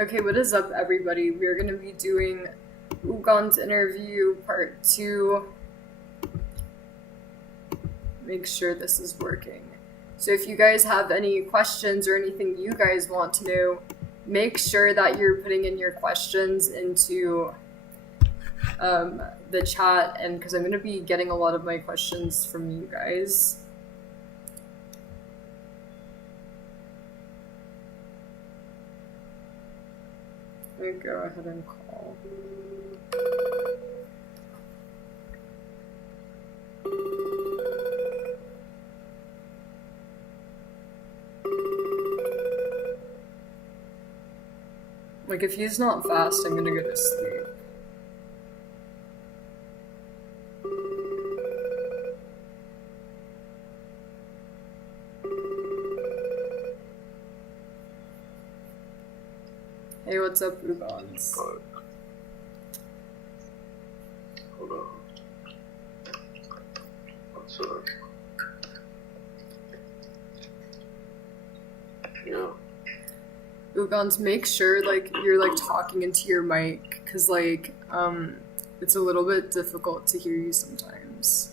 Okay, what is up, everybody? We're going to be doing Ugonz Interview Part 2. Make sure this is working. So if you guys have any questions or anything you guys want to know, make sure that you're putting in your questions into the chat, and because I'm going to be getting a lot of my questions from you guys. I'm going to go ahead and call. Like, if he's not fast, I'm gonna go to sleep. Hey, what's up, Ugonz? Hold on. What's up? Yeah. Ugonz, make sure, like, you're, like, talking into your mic, because, like, it's a little bit difficult to hear you sometimes.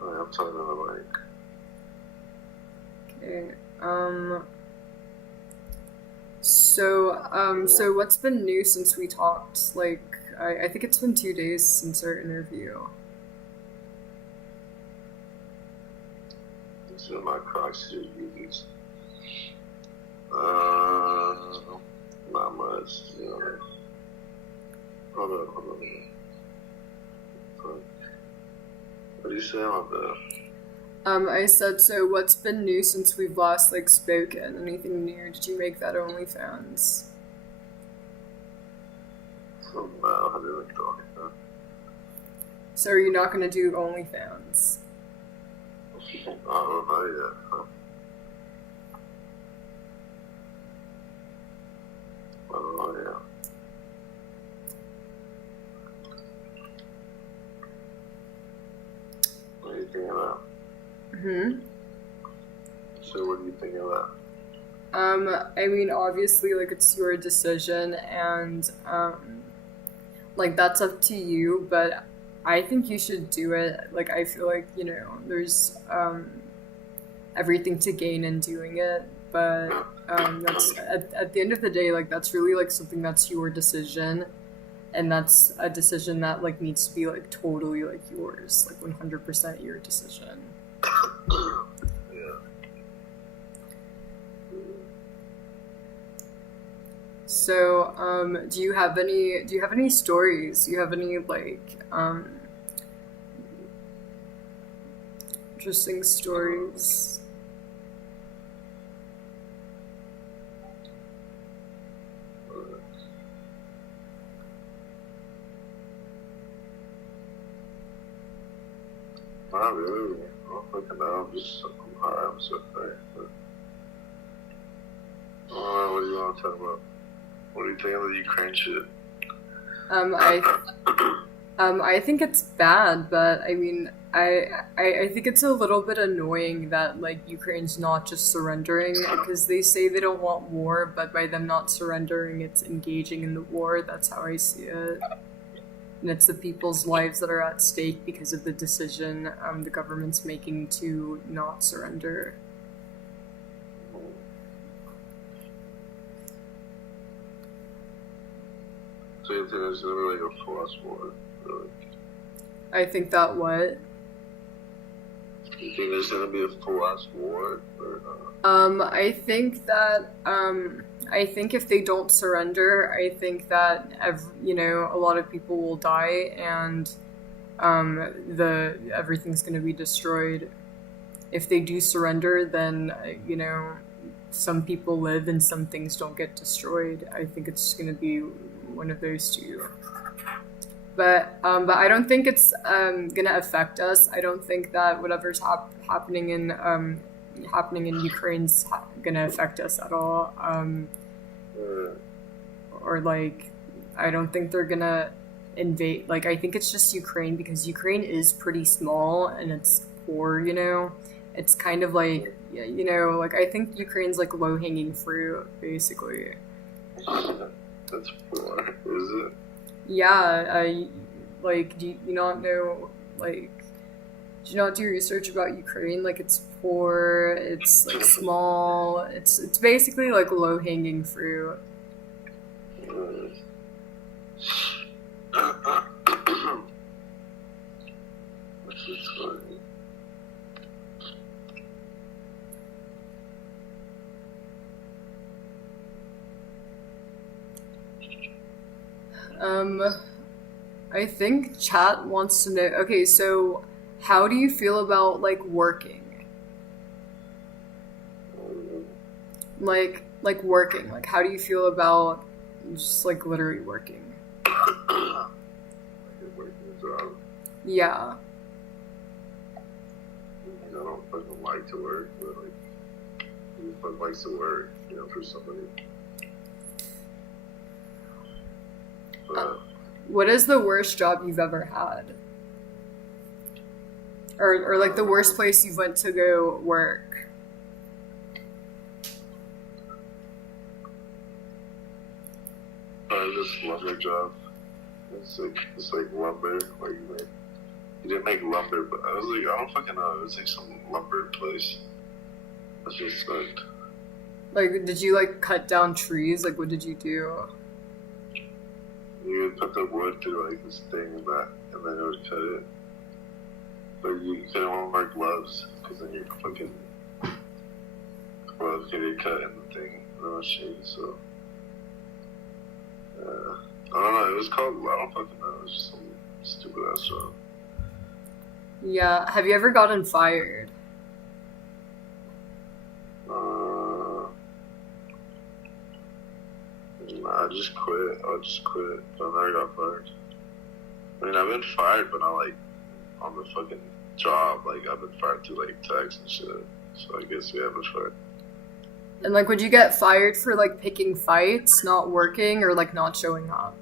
I'm talking to the mic. Okay, so what's been new since we talked? Like, I think it's been 2 days since our interview. These are my proxy reviews. Not much, you know. Hold on. What do you say about that? I said, so what's been new since we've last, like, spoken? Anything new? Did you make that OnlyFans? No, I didn't talk about So are you not gonna do OnlyFans? I don't know yet. I don't know yet. What do you think of that? So what do you think of that? I mean, obviously, like, it's your decision, and, like, that's up to you, but I think you should do it. Like, I feel like, you know, there's, everything to gain in doing it, but, that's, at the end of the day, like, that's really, like, something that's your decision, and that's a decision that, like, needs to be, like, totally, like, yours, like, 100% your decision. Yeah. So, do you have any stories? Do you have any, like, interesting stories? Not really. I'm fucking out. I'm high. I'm so tired. But what do you want to talk about? What do you think of the Ukraine shit? I think it's bad, but I mean, I think it's a little bit annoying that, like, Ukraine's not just surrendering, because they say they don't want war, but by them not surrendering, it's engaging in the war. That's how I see it. And it's the people's lives that are at stake because of the decision the government's making to not surrender. So you think there's gonna be like a full-ass war? Really? I think that what? You think there's gonna be a full-ass war? Or I think that, I think if they don't surrender, I think that, you know, a lot of people will die, and, everything's gonna be destroyed. If they do surrender, then, you know, some people live and some things don't get destroyed. I think it's gonna be one of those two. But I don't think it's gonna affect us. I don't think that whatever's happening in Ukraine's gonna affect us at all. Or, like, I don't think they're gonna invade. Like, I think it's just Ukraine, because Ukraine is pretty small and it's poor, you know, it's kind of like, yeah, you know, like I think Ukraine's like low hanging fruit, basically. That's poor, is it? Yeah, I like. Do you not know? Like, do you not do research about Ukraine? Like, it's poor. It's like small. It's basically like low hanging fruit. Which is funny. I think chat wants to know. Okay, so how do you feel about like working? Like working. Like, how do you feel about just like literally working? Like working a job. Yeah. I don't fucking like to work, but like, who the fuck likes to work, you know, for somebody? But, What is the worst job you've ever had? Or like the worst place you went to go work? this lumber job. It's like lumber, like you didn't make lumber, but I was like, I don't fucking know. It was like some lumber place. That just sucked. Like, did you like cut down trees? Like, what did you do? You would put the wood through like this thing and that, and then it would cut it. But you couldn't wear gloves because then your fucking gloves could get cut in the thing, the machine. So, I don't know. It was called. I don't fucking know. It was just some stupid ass job. Yeah. Have you ever gotten fired? Nah, I just quit. I just quit. I never got fired. I mean, I've been fired, but not like on the fucking job. Like, I've been fired through like text and shit. So I guess we have been fired. And like, would you get fired for like picking fights, not working, or like not showing up?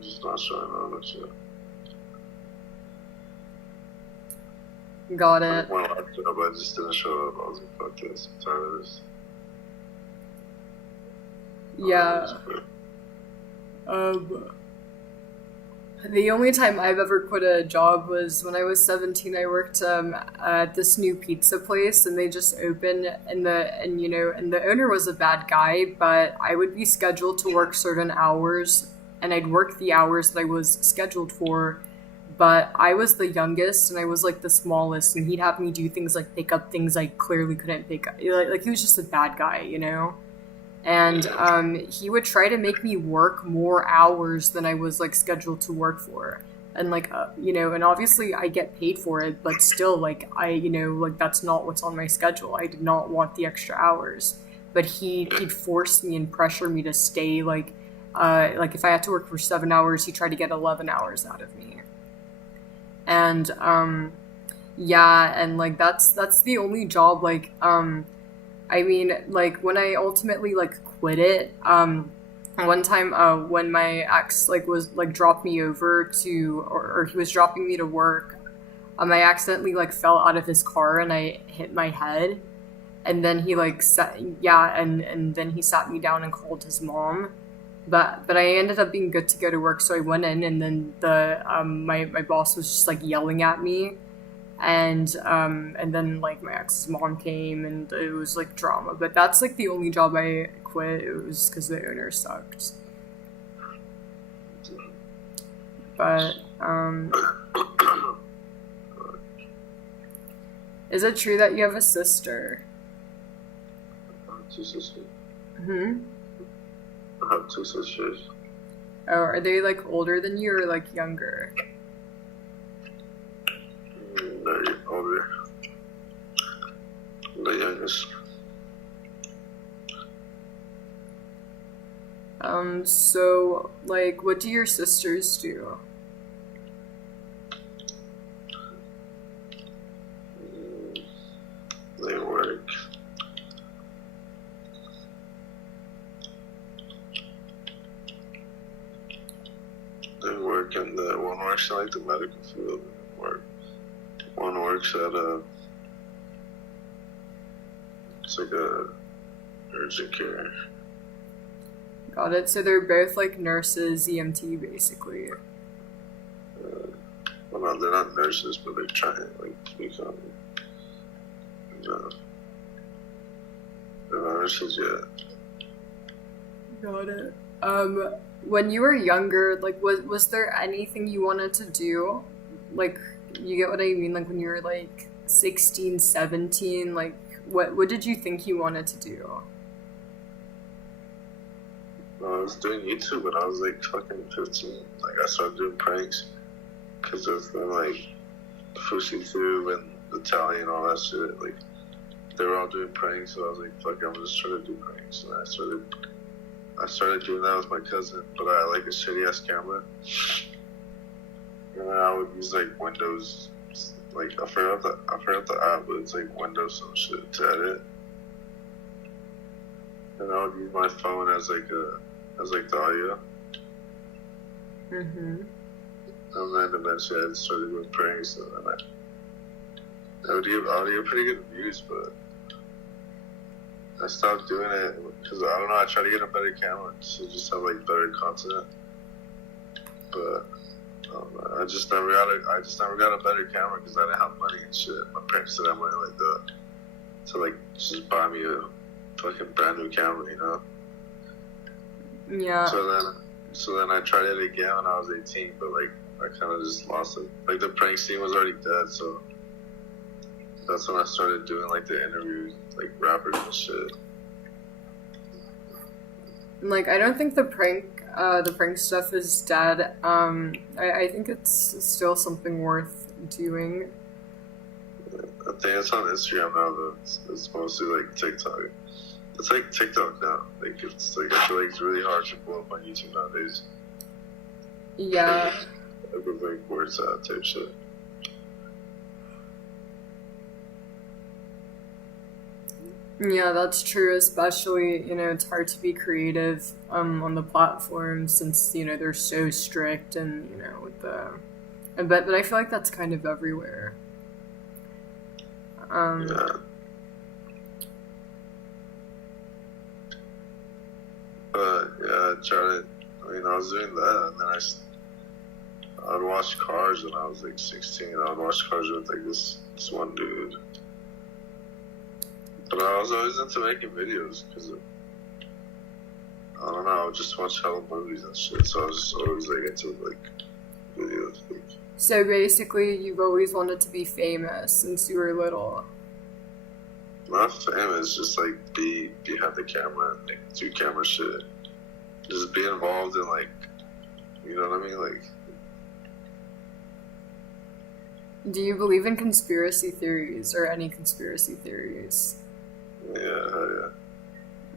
Just not showing up and shit. Got Like, it. one last job, I just didn't show up. I was like, fuck this. I'm tired of this. Yeah. The only time I've ever quit a job was when I was 17. I worked at this new pizza place, and they just opened, and the owner was a bad guy, but I would be scheduled to work certain hours, and I'd work the hours that I was scheduled for. But I was the youngest, and I was like the smallest, and he'd have me do things like pick up things I clearly couldn't pick up. Like he was just a bad guy, you know. And he would try to make me work more hours than I was like scheduled to work for, and like and obviously I get paid for it, but still like like that's not what's on my schedule. I did not want the extra hours, but he'd force me and pressure me to stay. Like if I had to work for 7 hours, he tried to get 11 hours out of me, and yeah, and like that's the only job like I mean, like, when I ultimately, like, quit it, one time, when my ex, like, was, like, dropped me over to, or he was dropping me to work, I accidentally, like, fell out of his car and I hit my head, and then he, like, and then he sat me down and called his mom, but I ended up being good to go to work, so I went in, and then my boss was just, like, yelling at me, and then like my ex's mom came, and it was like drama. But that's like the only job I quit. It was because the owner sucked. But is it true that you have a sister? I have two sisters. I have two sisters. Oh, are they like older than you or like younger? They're older. The youngest. So, like, what do your sisters do? They work. They work in one works in like the medical field. One works at It's like a urgent care. Got it. So they're both like nurses, EMT, basically. Well, no, they're not nurses, but they're trying to like become. No, they're not nurses yet. Got it. When you were younger, like, was there anything you wanted to do? Like, you get what I mean? Like, when you were, like, 16, 17, like, what did you think you wanted to do? I was doing YouTube when I was, like, fucking 15. Like, I started doing pranks because of the, like, Fushi Tube and Italian and all that shit. Like, they were all doing pranks, so I was like, fuck, I'm just trying to do pranks. And I started doing that with my cousin, but I had like a shitty ass camera. And then I would use like Windows, like I forgot the app, but it's like Windows some shit to edit. And I would use my phone as like the audio. Mm-hmm. And then eventually I started doing pranks, and then I would get pretty good views, but I stopped doing it because I don't know. I tried to get a better camera to just have like better content, but I just never got a better camera because I didn't have money and shit. My parents didn't have money like that to like just buy me a fucking brand new camera, you know. Yeah. So then I tried it again when I was 18, but like I kind of just lost it. Like the prank scene was already dead, so that's when I started doing like the interviews, like rappers and shit. Like, I don't think the prank stuff is dead. I think it's still something worth doing. I think it's on Instagram now, though. It's mostly like TikTok. It's like TikTok now. Like it's like I feel like it's really hard to blow up on YouTube nowadays. Yeah. Like with like words out type shit. Yeah, that's true, especially, you know, it's hard to be creative on the platform since, you know, they're so strict and, you know, with the... But I feel like that's kind of everywhere. Yeah. But, yeah, I was doing that, and then I'd watch Cars when I was, like, 16. I'd watch Cars with, like, this one dude. But I was always into making videos because I don't know, I would just watch hella movies and shit, so I was just always like into like videos. So basically, you've always wanted to be famous since you were little. Not famous, just like be behind the camera and like, do camera shit. Just be involved in like, you know what I mean? Like. Do you believe in conspiracy theories or any conspiracy theories? Yeah.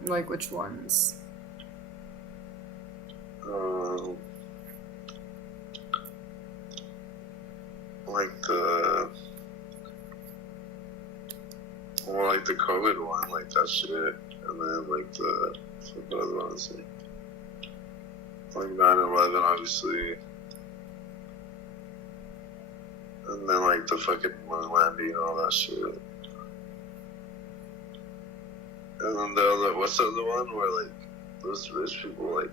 Like which ones? Like the COVID one, like that shit, and then like the other one is like 9/11, obviously, and then like the fucking moon landing and all that shit. And then the other, what's the other one where like those rich people like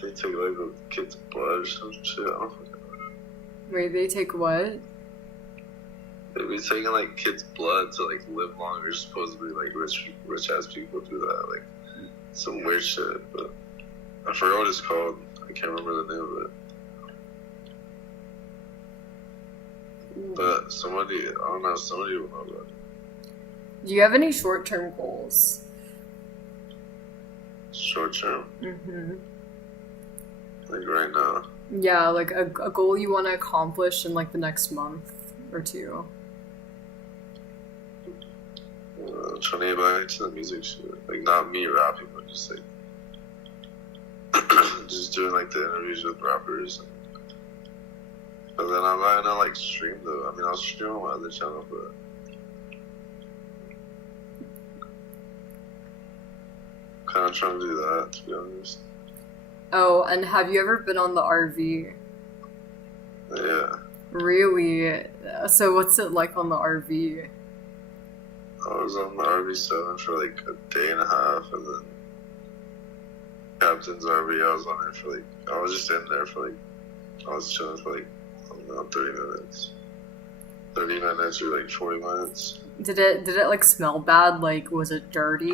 they take like the kid's blood or some shit? I don't fucking know. Wait, they take what? They be taking like kids' blood to like live longer. Supposedly like rich ass people do that, like some weird shit. But I forgot what it's called. I can't remember the name of it. But somebody will know about it. Do you have any short-term goals? Short-term? Mm-hmm. Like right now? Yeah, like a goal you want to accomplish in like the next month or two. Trying to get back to the music shit. Like not me rapping, but just like just doing like the interviews with rappers. But then I'm not gonna like stream though. I mean, I'll stream on my other channel, but kind of trying to do that, to be honest. Oh, and have you ever been on the RV? Yeah. Really? So what's it like on the RV? I was on the RV7 for like a day and a half, and then Captain's RV, I was on it for like, I was just in there for like, I was chilling for like, I don't know, 30 minutes. 30 minutes or like 40 minutes. Did it like smell bad? Like, was it dirty?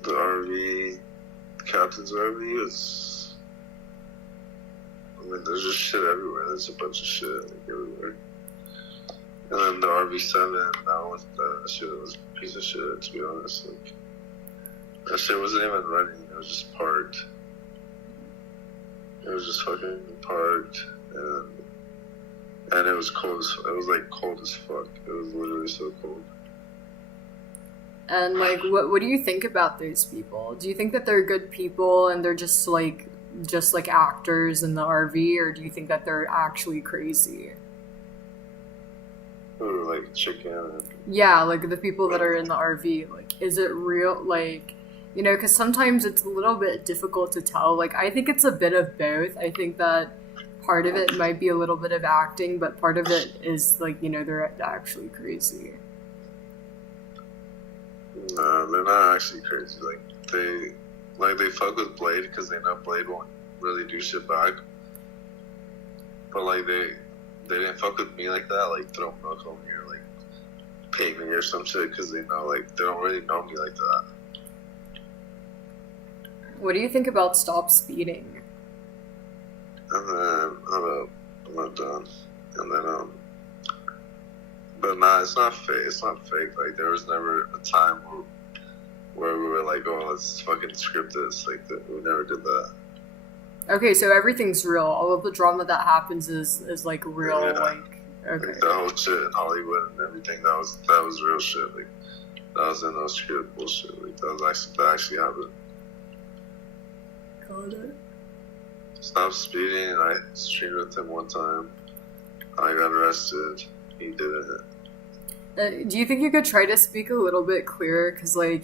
The RV, Captain's RV is, I mean, there's just shit everywhere. There's a bunch of shit like, everywhere. And then the RV7, that shit was a piece of shit, to be honest. Like, that shit wasn't even running. It was just parked. It was just fucking parked, and it was cold. It was like cold as fuck. It was literally so cold. And like, what do you think about those people? Do you think that they're good people and they're just like actors in the RV, or do you think that they're actually crazy? Or like chicken. Yeah, like the people that are in the RV. Like, is it real? Like, you know, because sometimes it's a little bit difficult to tell. Like, I think it's a bit of both. I think that part of it might be a little bit of acting, but part of it is like, you know, they're actually crazy. No, they're not actually crazy. They fuck with Blade because they know Blade won't really do shit back. But like they didn't fuck with me like that. Like throw milk on me or like pay me or some shit because they know like they don't really know me like that. What do you think about stop speeding? And then I'm not done. And then but nah, it's not fake. It's not fake. Like there was never a time where we were like, oh, let's fucking script this. Like we never did that. Okay, so everything's real. All of the drama that happens is like real. Yeah. Like okay. Like, the whole shit in Hollywood and everything. That was real shit. Like that wasn't no script bullshit. Like that actually happened. Got it. Stopped speeding. I streamed with him one time. I got arrested. He didn't. Do you think you could try to speak a little bit clearer? Because like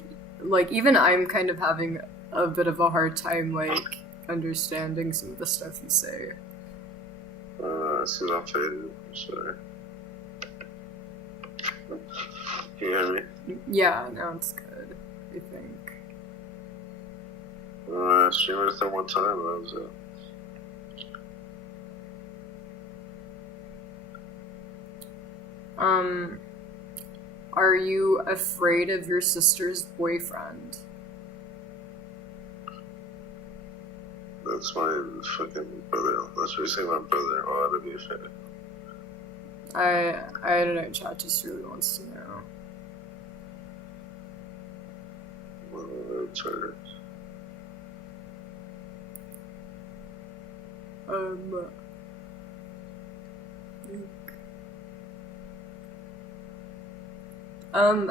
even I'm kind of having a bit of a hard time like understanding some of the stuff you say. It's because I'm faded. I'm sorry. Can you hear me? Yeah, now it's good. I think. I streamed with him one time. That was it. Are you afraid of your sister's boyfriend? That's my fucking brother. That's basically my brother. Why would I be afraid? I don't know, chat just really wants to know.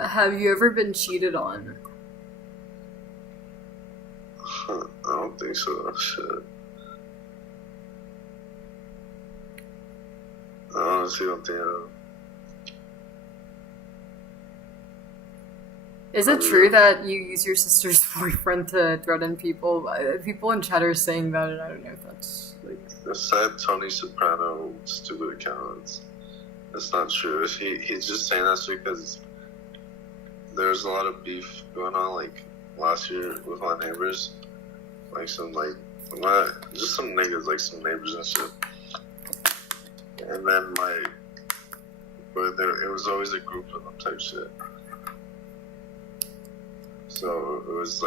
Have you ever been cheated on? I don't think so. Shit. I honestly don't think so. Is it true that you use your sister's boyfriend to threaten people? People in chat are saying that, and I don't know if that's like. It's said Tony Soprano stupid account. It's not true. He's just saying that because there's a lot of beef going on, like last year with my neighbors, like just some niggas, like some neighbors and shit. And then it was always a group of them type shit. So it was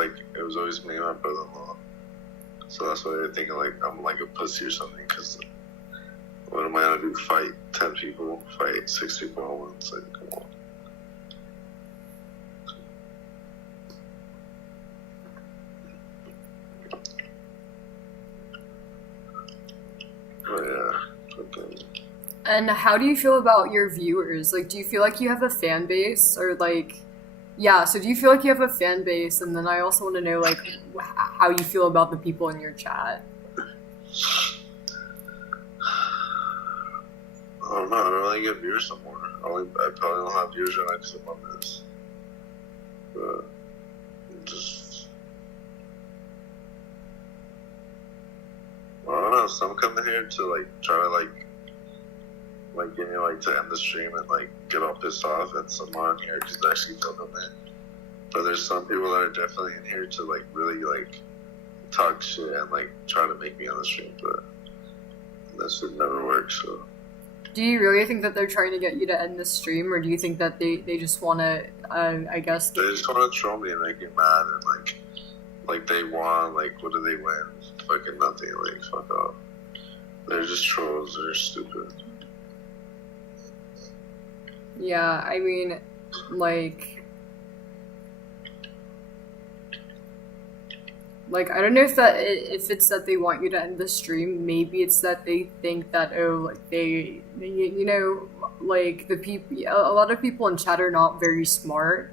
always me and my brother-in-law. So that's why they're thinking like I'm like a pussy or something. Cause what am I gonna do? Fight 10 people? Fight 6 people at once? Like, come on. Oh yeah. Okay. And how do you feel about your viewers? Like, do you feel like you have a fan base, or like, yeah? So do you feel like you have a fan base? And then I also want to know like how you feel about the people in your chat. I don't know. I don't really get viewers no more. I probably don't have viewers right now because I'm on this. But just, I don't know. Some come in here to like try to like, you know, like to end the stream and like get all pissed off at someone on here because they actually filming it. But there's some people that are definitely in here to like really like talk shit and like try to make me on the stream, but this would never work. So, do you really think that they're trying to get you to end the stream, or do you think that they just want to, I guess... They just want to troll me and make me mad, and like they won, like, what do they win? Fucking nothing, like, fuck off. They're just trolls, they're stupid. Yeah, I mean, like, I don't know if it's that they want you to end the stream. Maybe it's that they think that, oh, like, they you know, like, a lot of people in chat are not very smart.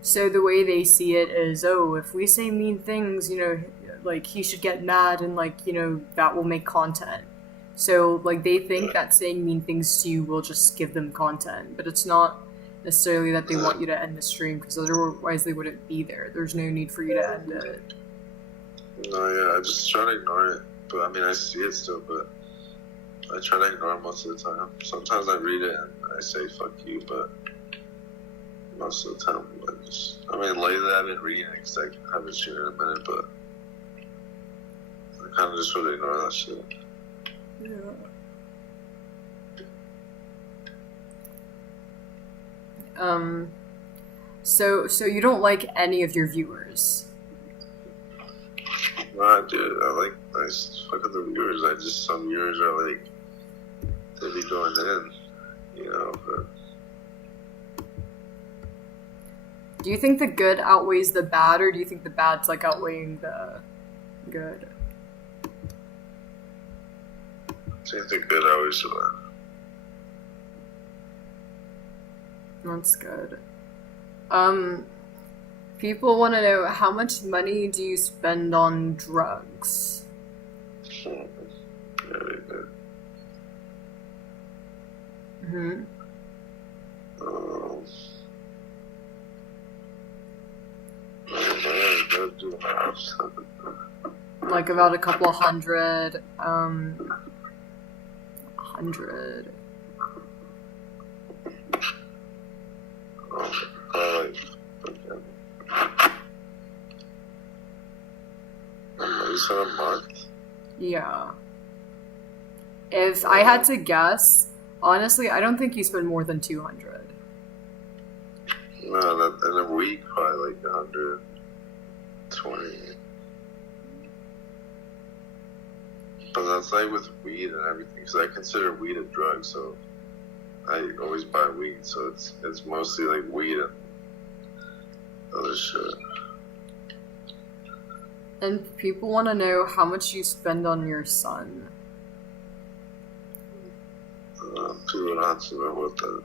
So the way they see it is, oh, if we say mean things, you know, like, he should get mad and, like, you know, that will make content. So, like, they think that saying mean things to you will just give them content. But it's not necessarily that they want you to end the stream, because otherwise they wouldn't be there. There's no need for you to end it. No, yeah, I just try to ignore it. But, I mean, I see it still, but I try to ignore it most of the time. Sometimes I read it and I say, fuck you, but most of the time I mean, lately I've been reading it because I haven't seen it in a minute, but I kind of just would ignore that shit. Yeah. So you don't like any of your viewers? No, I do. I like nice fucking the viewers. Some viewers are like, they be going in, you know, but... Do you think the good outweighs the bad, or do you think the bad's like outweighing the good? I think the good outweighs the bad. That's good. People want to know, how much money do you spend on drugs? Very good. Mm-hmm. Like about a couple hundred, hundred. You said a month? Yeah. If I had to guess, honestly, I don't think you spend more than 200. No, in a week, probably like 120. But that's like with weed and everything, because I consider weed a drug, so I always buy weed, so it's mostly like weed and other shit. And people want to know how much you spend on your son. People don't have to know about that.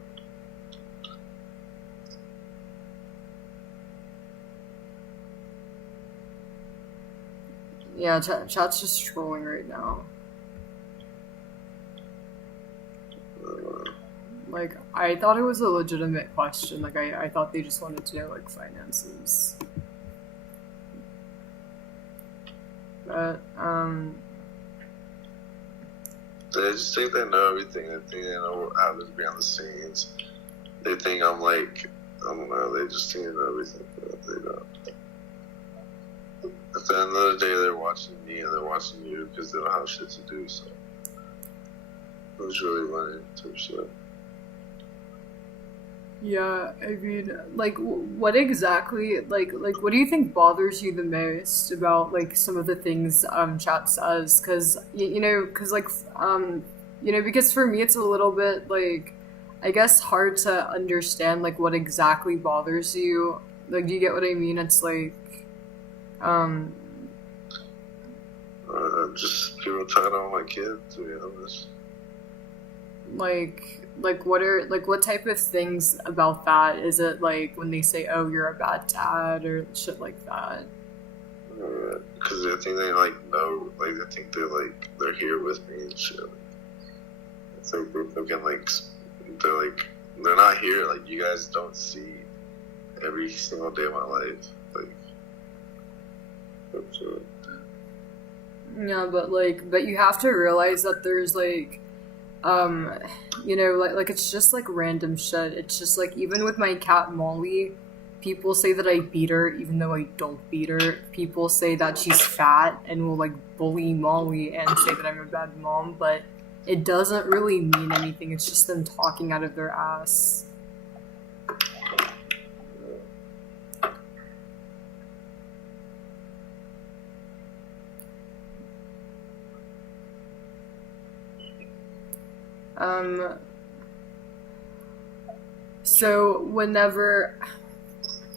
Yeah, chat's just trolling right now. Like, I thought it was a legitimate question. Like, I thought they just wanted to know, like, finances. But, They just think they know everything. They think they know what happens behind the scenes. They think I'm like, I don't know, they just think they know everything, but they don't. At the end of the day, they're watching me and they're watching you because they don't have shit to do, so who's really running into shit? yeah, I mean, like, what exactly, like, what do you think bothers you the most about, like, some of the things, chat says? Because, you know, because for me it's a little bit, like, I guess hard to understand, like, what exactly bothers you. Like, do you get what I mean? It's like, just people talking on my kid, to be honest. what type of things about that? Is it like when they say, oh, you're a bad dad, or shit like that? Because I think they like know, like I think they're here with me and shit. It's like they're looking like they're not here. Like, you guys don't see every single day of my life. Like, that's it. Yeah, but you have to realize that there's like you know, like it's just like random shit. It's just like even with my cat Molly, people say that I beat her even though I don't beat her. People say that she's fat and will like bully Molly and say that I'm a bad mom, but it doesn't really mean anything. It's just them talking out of their ass.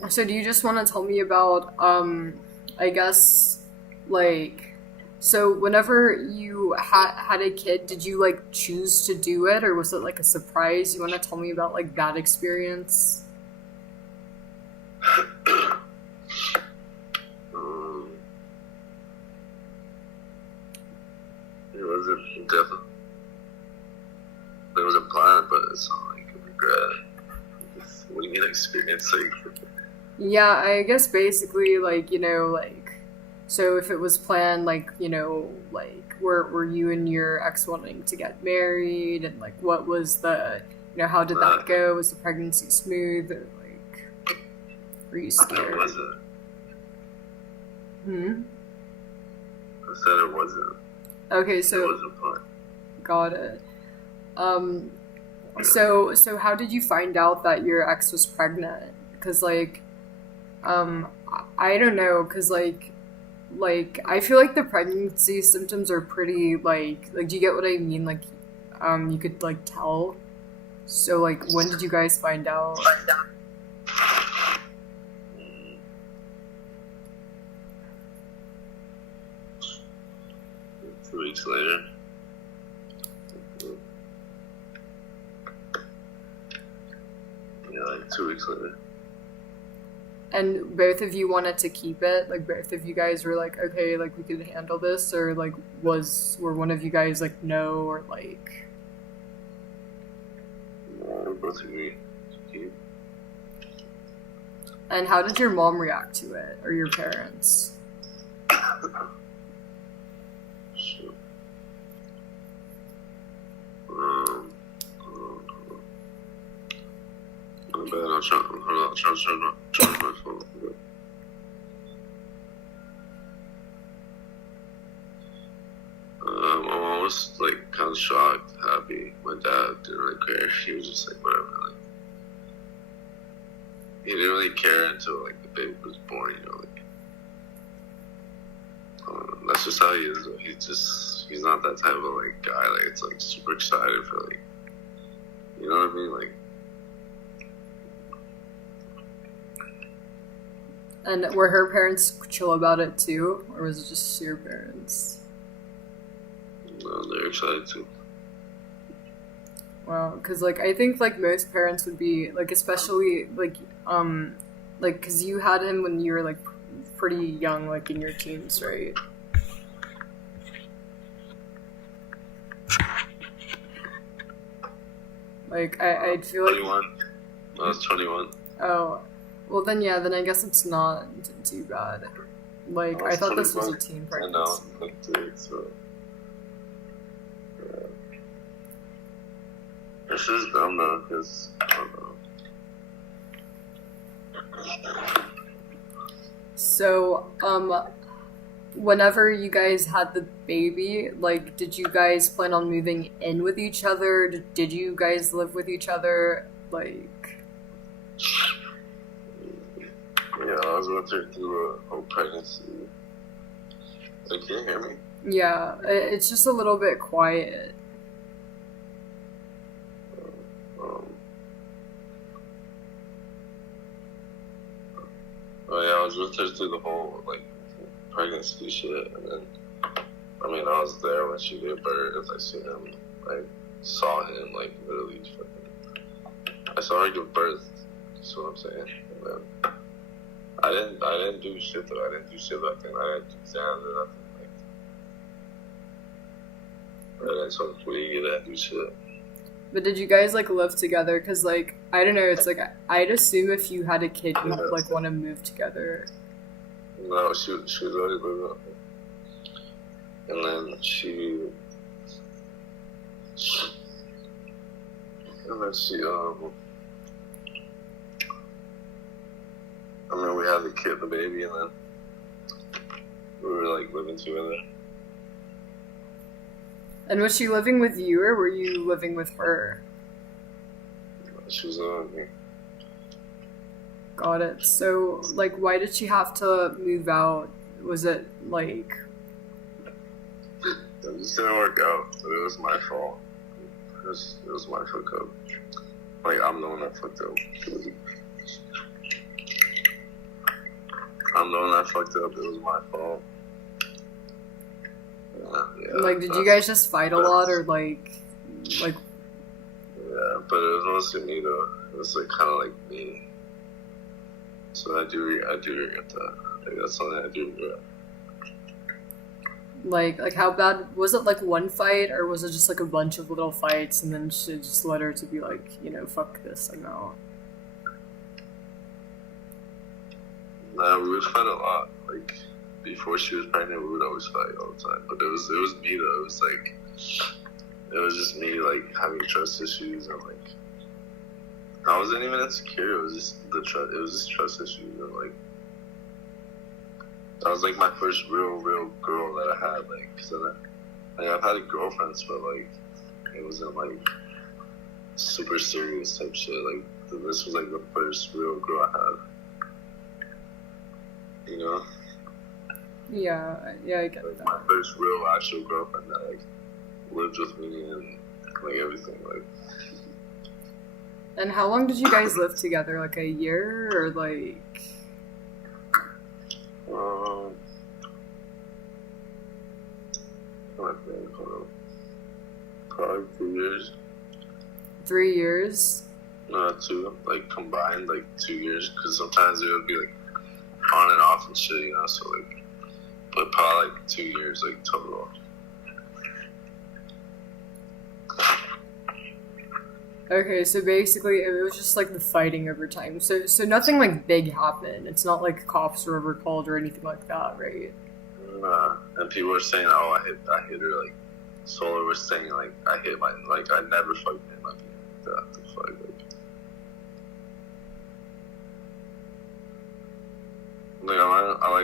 So do you just want to tell me about, I guess, like, so whenever you had a kid, did you, like, choose to do it, or was it, like, a surprise? You want to tell me about, like, that experience? It wasn't definitely. There was a plan, but it's not like a regret. What do you mean experience? Like, Yeah, I guess basically, like, you know, like, so if it was planned, like, you know, like, were you and your ex wanting to get married, and, like, what was the, you know, how did that go? Was the pregnancy smooth, or, like, were you it scared? wasn't. Hmm? I said it wasn't. Okay, It so, wasn't fun. got it. Um, so how did you find out that your ex was pregnant? Because, like, I don't know, because, like, I feel like the pregnancy symptoms are pretty, like, do you get what I mean? Like, you could, like, tell. So, like, when did you guys find out? 2 weeks later. Yeah, like 2 weeks later. And both of you wanted to keep it? Like, both of you guys were like, okay, like, we could handle this? Or, like, were one of you guys like, no, or like... Both agreed to keep. And how did your mom react to it? Or your parents? Shit. My bad, I'll charge my phone. My mom was like kind of shocked, happy. My dad didn't really care. He was just like, whatever. Like, he didn't really care until like the baby was born. You know, like that's just how he is. He's not that type of like guy. Like it's like super excited for like, you know what I mean? Like. And were her parents chill about it too? Or was it just your parents? No, they're excited too. Wow, because, like, I think, like, most parents would be, like, especially, like, because you had him when you were, like, pretty young, like, in your teens, right? Like, I'd feel like... 21. I was 21. Oh, well, then, yeah, then I guess it's not too bad. Like, I thought this was a teen pregnancy. I know, like 2 weeks, so... Yeah. This is dumb, though, because, I don't know. So, whenever you guys had the baby, like, did you guys plan on moving in with each other? Did you guys live with each other? Like... Yeah, I was with her through a whole pregnancy. Like, can you hear me? Yeah, it's just a little bit quiet. Oh yeah, I was with her through the whole like pregnancy shit, and then I mean I was there when she gave birth. I seen him, I saw him like literally. I saw her give birth. That's what I'm saying. And then I didn't do shit though. I didn't do shit back then. I didn't do exams or nothing. Like, I didn't smoke weed. I didn't do shit. But did you guys, like, live together? Because, like, I don't know, it's like, I'd assume if you had a kid, you'd, like, want to move together. No, she was already living up there. And then And then and then we had the kid, the baby, and then we were like living together. And was she living with you, or were you living with her? She was living with me. Got it. So, like, why did she have to move out? Was it, like... It just didn't work out, but it was my fault. It was my fuck up. Like, I'm the one that fucked up. I'm the one that fucked up. It was my fault. Yeah, like, did you guys just fight a lot, or, like... Yeah, but it was mostly me, though. It was, like, kind of like me. So I do regret that. Like, that's something I do regret. Like how bad was it? Like one fight, or was it just like a bunch of little fights, and then she just let her to be like, you know, fuck this, I'm out? Nah, we would fight a lot. Like before she was pregnant, we would always fight all the time. But it was me though. It was just me like having trust issues, and like I wasn't even insecure. It was just It was just trust issues, and like. That was like my first real girl that I had, like, so that, I've had girlfriends, but like, it wasn't like super serious type shit. Like, this was like the first real girl I had, you know? Yeah, I get like, that. My first real actual girlfriend that like lived with me and like everything, like. And how long did you guys live together? Like a year, or like? Probably 2 years. 3 years? No, 2. Like, combined, like, 2 years. Because sometimes it would be, like, on and off and shit, you know? So, like, but probably, like, 2 years, like, total. Okay, so basically it was just, like, the fighting over time. So nothing, like, big happened. It's not like cops were ever called or anything like that, right? Nah. And people were saying, oh, I hit her, like, Solar was saying, like, I never fucking hit my penis like that. The fuck,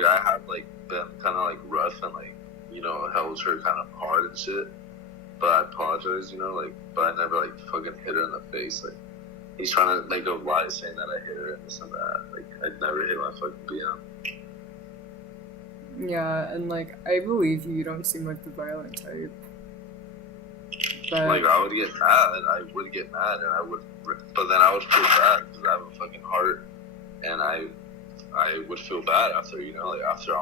I had, like, been kind of, like, rough and, like, you know, held her kind of hard and shit. But I apologize, you know, like, but I never, like, fucking hit her in the face. Like, he's trying to make a lie saying that I hit her and this and that. Like, I'd never hit my fucking BM. Yeah, and, like, I believe you don't seem like the violent type. But... like, I would get mad, and I would, but then I would feel bad because I have a fucking heart, and I would feel bad after, you know, like, after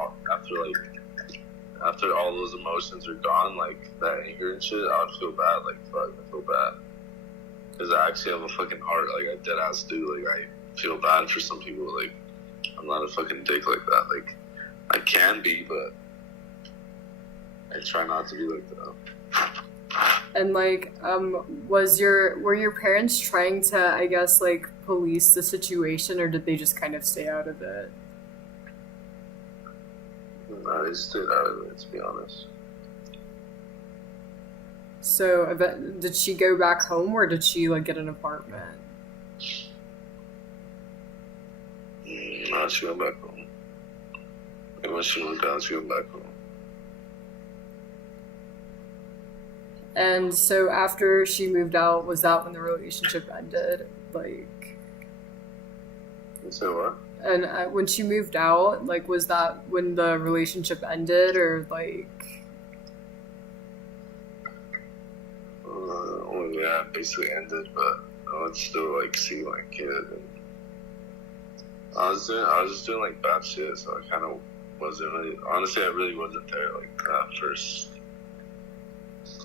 all those emotions are gone, like, that anger and shit, I would feel bad, like, fuck, I feel bad, because I actually have a fucking heart, like, I deadass do, like, I feel bad for some people, like, I'm not a fucking dick like that, like, I can be, but I try not to be like that. And, like, were your parents trying to, I guess, like, police the situation, or did they just kind of stay out of it? No, they stayed out of it, to be honest. So, did she go back home, or did she, like, get an apartment? No, she went back home. And when she moved out, she went back home. And so after she moved out, was that when the relationship ended? Like... You said what? And when she moved out, like, was that when the relationship ended, or, like... Yeah, basically ended, but I would still, like, see my kid. And I was just doing, like, bad shit, so I kind of wasn't really... Honestly, I really wasn't there, like, that first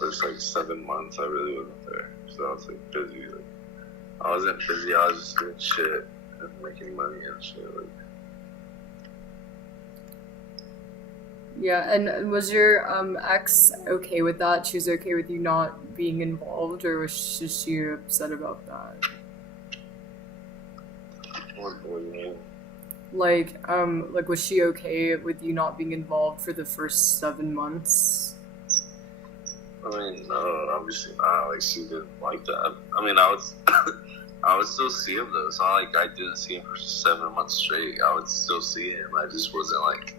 like 7 months. I really wasn't there, so I was, like, busy. Like, I wasn't busy, I was just doing shit and making money and shit, like... Yeah, and was your ex okay with that? She was okay with you not being involved, or was she upset about that? What do you mean? Like, was she okay with you not being involved for the first 7 months? I mean, no, obviously not. Like, she didn't like that. I mean, I would still see him though. It's not like I didn't see him for 7 months straight. I would still see him. I just wasn't like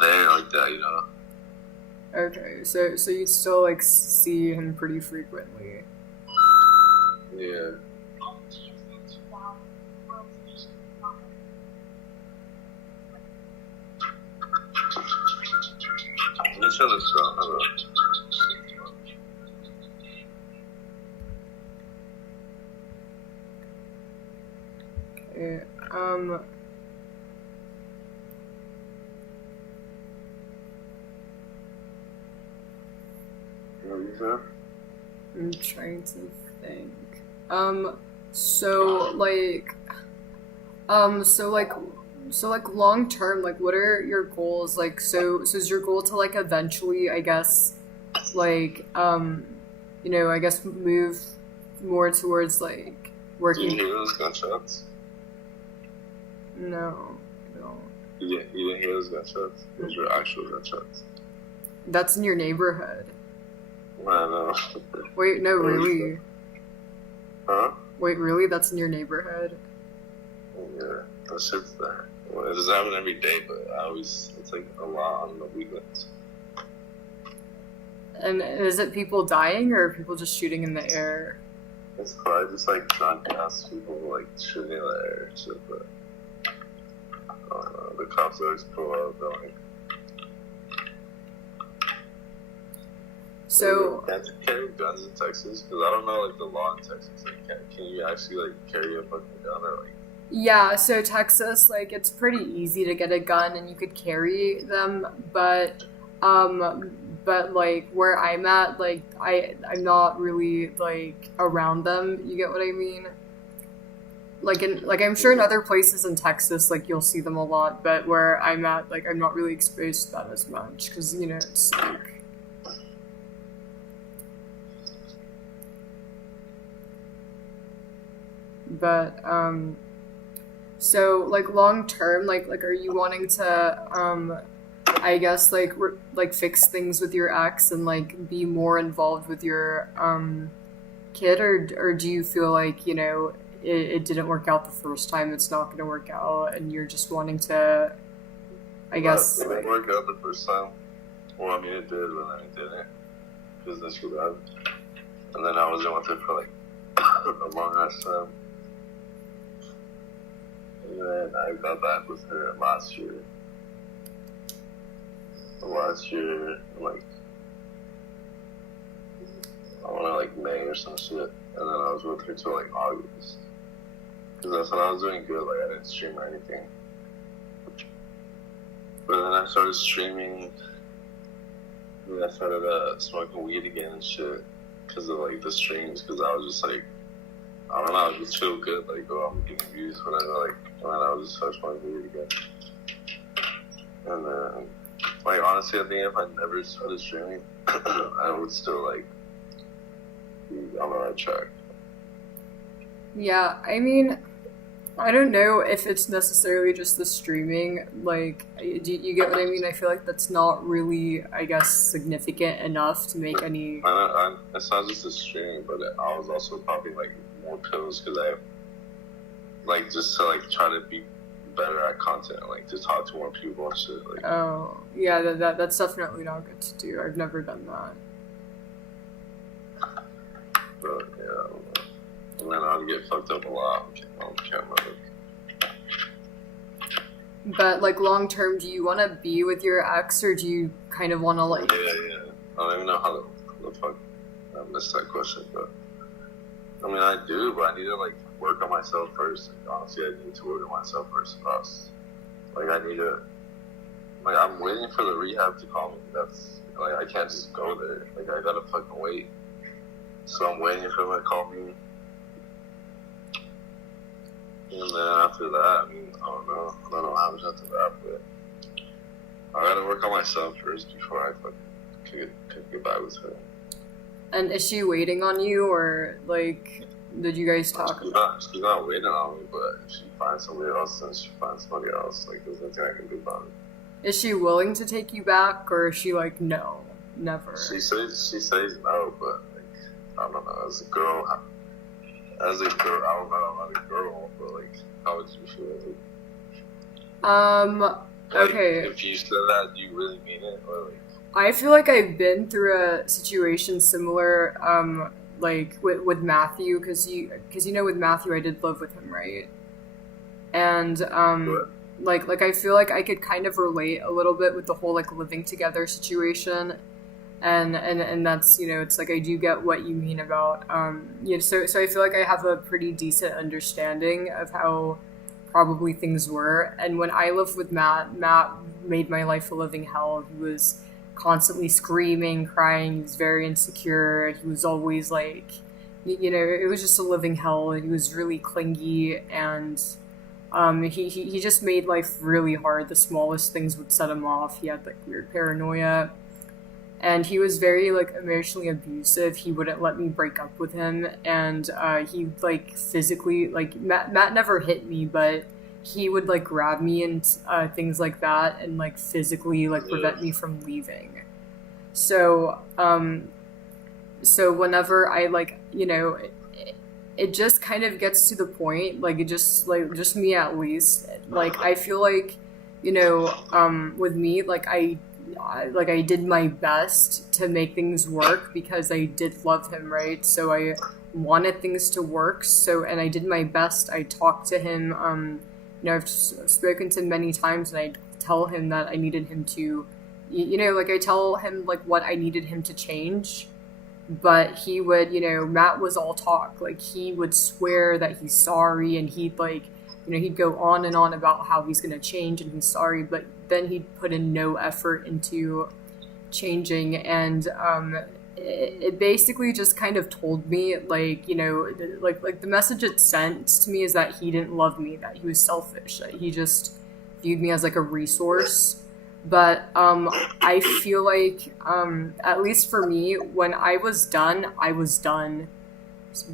there like that, you know. Okay, so you still like see him pretty frequently. Yeah. Let's try this out. Okay, I'm trying to think. So like, so like long term, like what are your goals? Like, so is your goal to like eventually, I guess, like, I guess move more towards like Do you working? hear those gunshots? No, no. You didn't hear those gunshots? Those were actual gunshots. That's in your neighborhood. I know. Wait, no, really? Huh? Wait, really? That's in your neighborhood? Yeah, that shit's there. Well, it doesn't happen every day, but it's like a lot on the weekends. And is it people dying or people just shooting in the air? It's probably just like drunk ass people like shooting in the air and shit, but I don't know. The cops always pull out, they're like, So, can't you carry guns in Texas? Because I don't know like the law in Texas. Like, can you actually like carry a fucking gun or like? yeah, so Texas, like, it's pretty easy to get a gun and you could carry them, but like where I'm at, like I'm not really like around them. You get what I mean? Like I'm sure in other places in Texas, like you'll see them a lot, but where I'm at, like I'm not really exposed to that as much because it's like. But so like long term, like are you wanting to I guess like fix things with your ex and like be more involved with your kid, or do you feel like it didn't work out the first time, it's not going to work out, and you're just wanting to, I guess. It didn't work out the first time. Well, I mean, it did, but then it didn't. Because then she left. And then I wasn't with her for like a long ass time. And then I got back with her last year. Like, I want to like May or some shit. And then I was with her till like August. Because that's when I was doing good, like I didn't stream or anything. But then I started streaming, and I started smoking weed again and shit. Because of like the streams, because I was just like, I don't know, I was just feel good, like, oh, I'm getting views, whatever, like, and then I was just start smoking weed again. And then, like, honestly, I think if I never started streaming, I would still, like, be on the right track. Yeah, I mean, I don't know if it's necessarily just the streaming. Like, do you get what I mean? I feel like that's not really, I guess, significant enough to make any. It's not just the streaming, but I was also popping like more pills because I, like, just to like try to be better at content, like to talk to more people and shit. Like, Oh, yeah, that's definitely not good to do. I've never done that. but yeah, I don't know. And then I'd get fucked up a lot on camera. But like long term, do you want to be with your ex, or do you kind of want to like? Yeah. I don't even know how the fuck I missed that question, but I mean I do, but I need to like work on myself first. Like, honestly, I need to work on myself first. Like I need to, like I'm waiting for the rehab to call me. That's like I can't just go there. Like I gotta fucking wait. So I'm waiting for them to call me. And then after that, I mean, I don't know what happens after that, but I gotta work on myself first before I fucking could get back with her. And is she waiting on you, or like, did you guys talk? She's not waiting on me, but if she finds somebody else, then she finds somebody else. Like, there's nothing I can do about it. Is she willing to take you back, or is she like no? never. She says no, but like I don't know. As a girl, I don't know. I'm not a girl, but like, how would you feel? Like, Okay. if you said that, do you really mean it, or like? I feel like I've been through a situation similar, like with Matthew, because you know with Matthew I did live with him, right? And What? like I feel like I could kind of relate a little bit with the whole like living together situation, and that's, you know, it's like I do get what you mean about you know, so I feel like I have a pretty decent understanding of how probably things were. And when I lived with Matt made my life a living hell. He was constantly screaming, crying. He was very insecure. He was always like, you know, it was just a living hell. He was really clingy, and he just made life really hard. The smallest things would set him off. He had like weird paranoia, and he was very like emotionally abusive. He wouldn't let me break up with him, and he like physically, like Matt never hit me, but he would like grab me and things like that, and like physically like Yeah. prevent me from leaving. So so whenever I like, you know, it just kind of gets to the point, like it just like just me at least, like I feel like, you know, with me, like I did my best to make things work because I did love him, right? So I wanted things to work. So, and I did my best. I talked to him. You know, spoken to him many times, and I tell him that I needed him to, you know, like I tell him like what I needed him to change. But he would, you know, Matt was all talk. Like he would swear that he's sorry, and he'd like, you know, he'd go on and on about how he's gonna change and he's sorry, but then he'd put in no effort into changing. And it basically just kind of told me, like, you know, like the message it sent to me is that he didn't love me, that he was selfish, that he just viewed me as like a resource. But I feel like, at least for me, when I was done, I was done.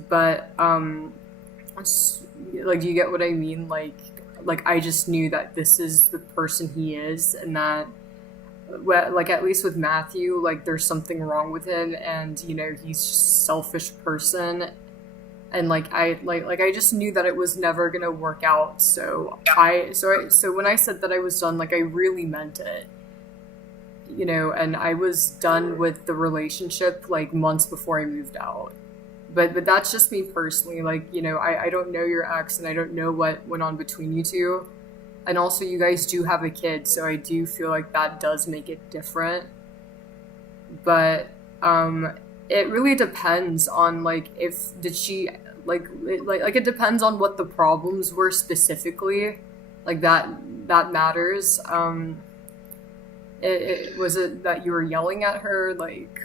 But like, do you get what I mean? Like I just knew that this is the person he is, and that, well, like at least with Matthew, like there's something wrong with him, and you know he's just a selfish person, and like I just knew that it was never gonna work out. So when I said that I was done, like I really meant it, you know, and I was done with the relationship like months before I moved out. But that's just me personally. Like, you know, I don't know your ex, and I don't know what went on between you two. And also, you guys do have a kid, so I do feel like that does make it different. But it really depends on like if did she like it depends on what the problems were specifically, like that matters. Was it that you were yelling at her, like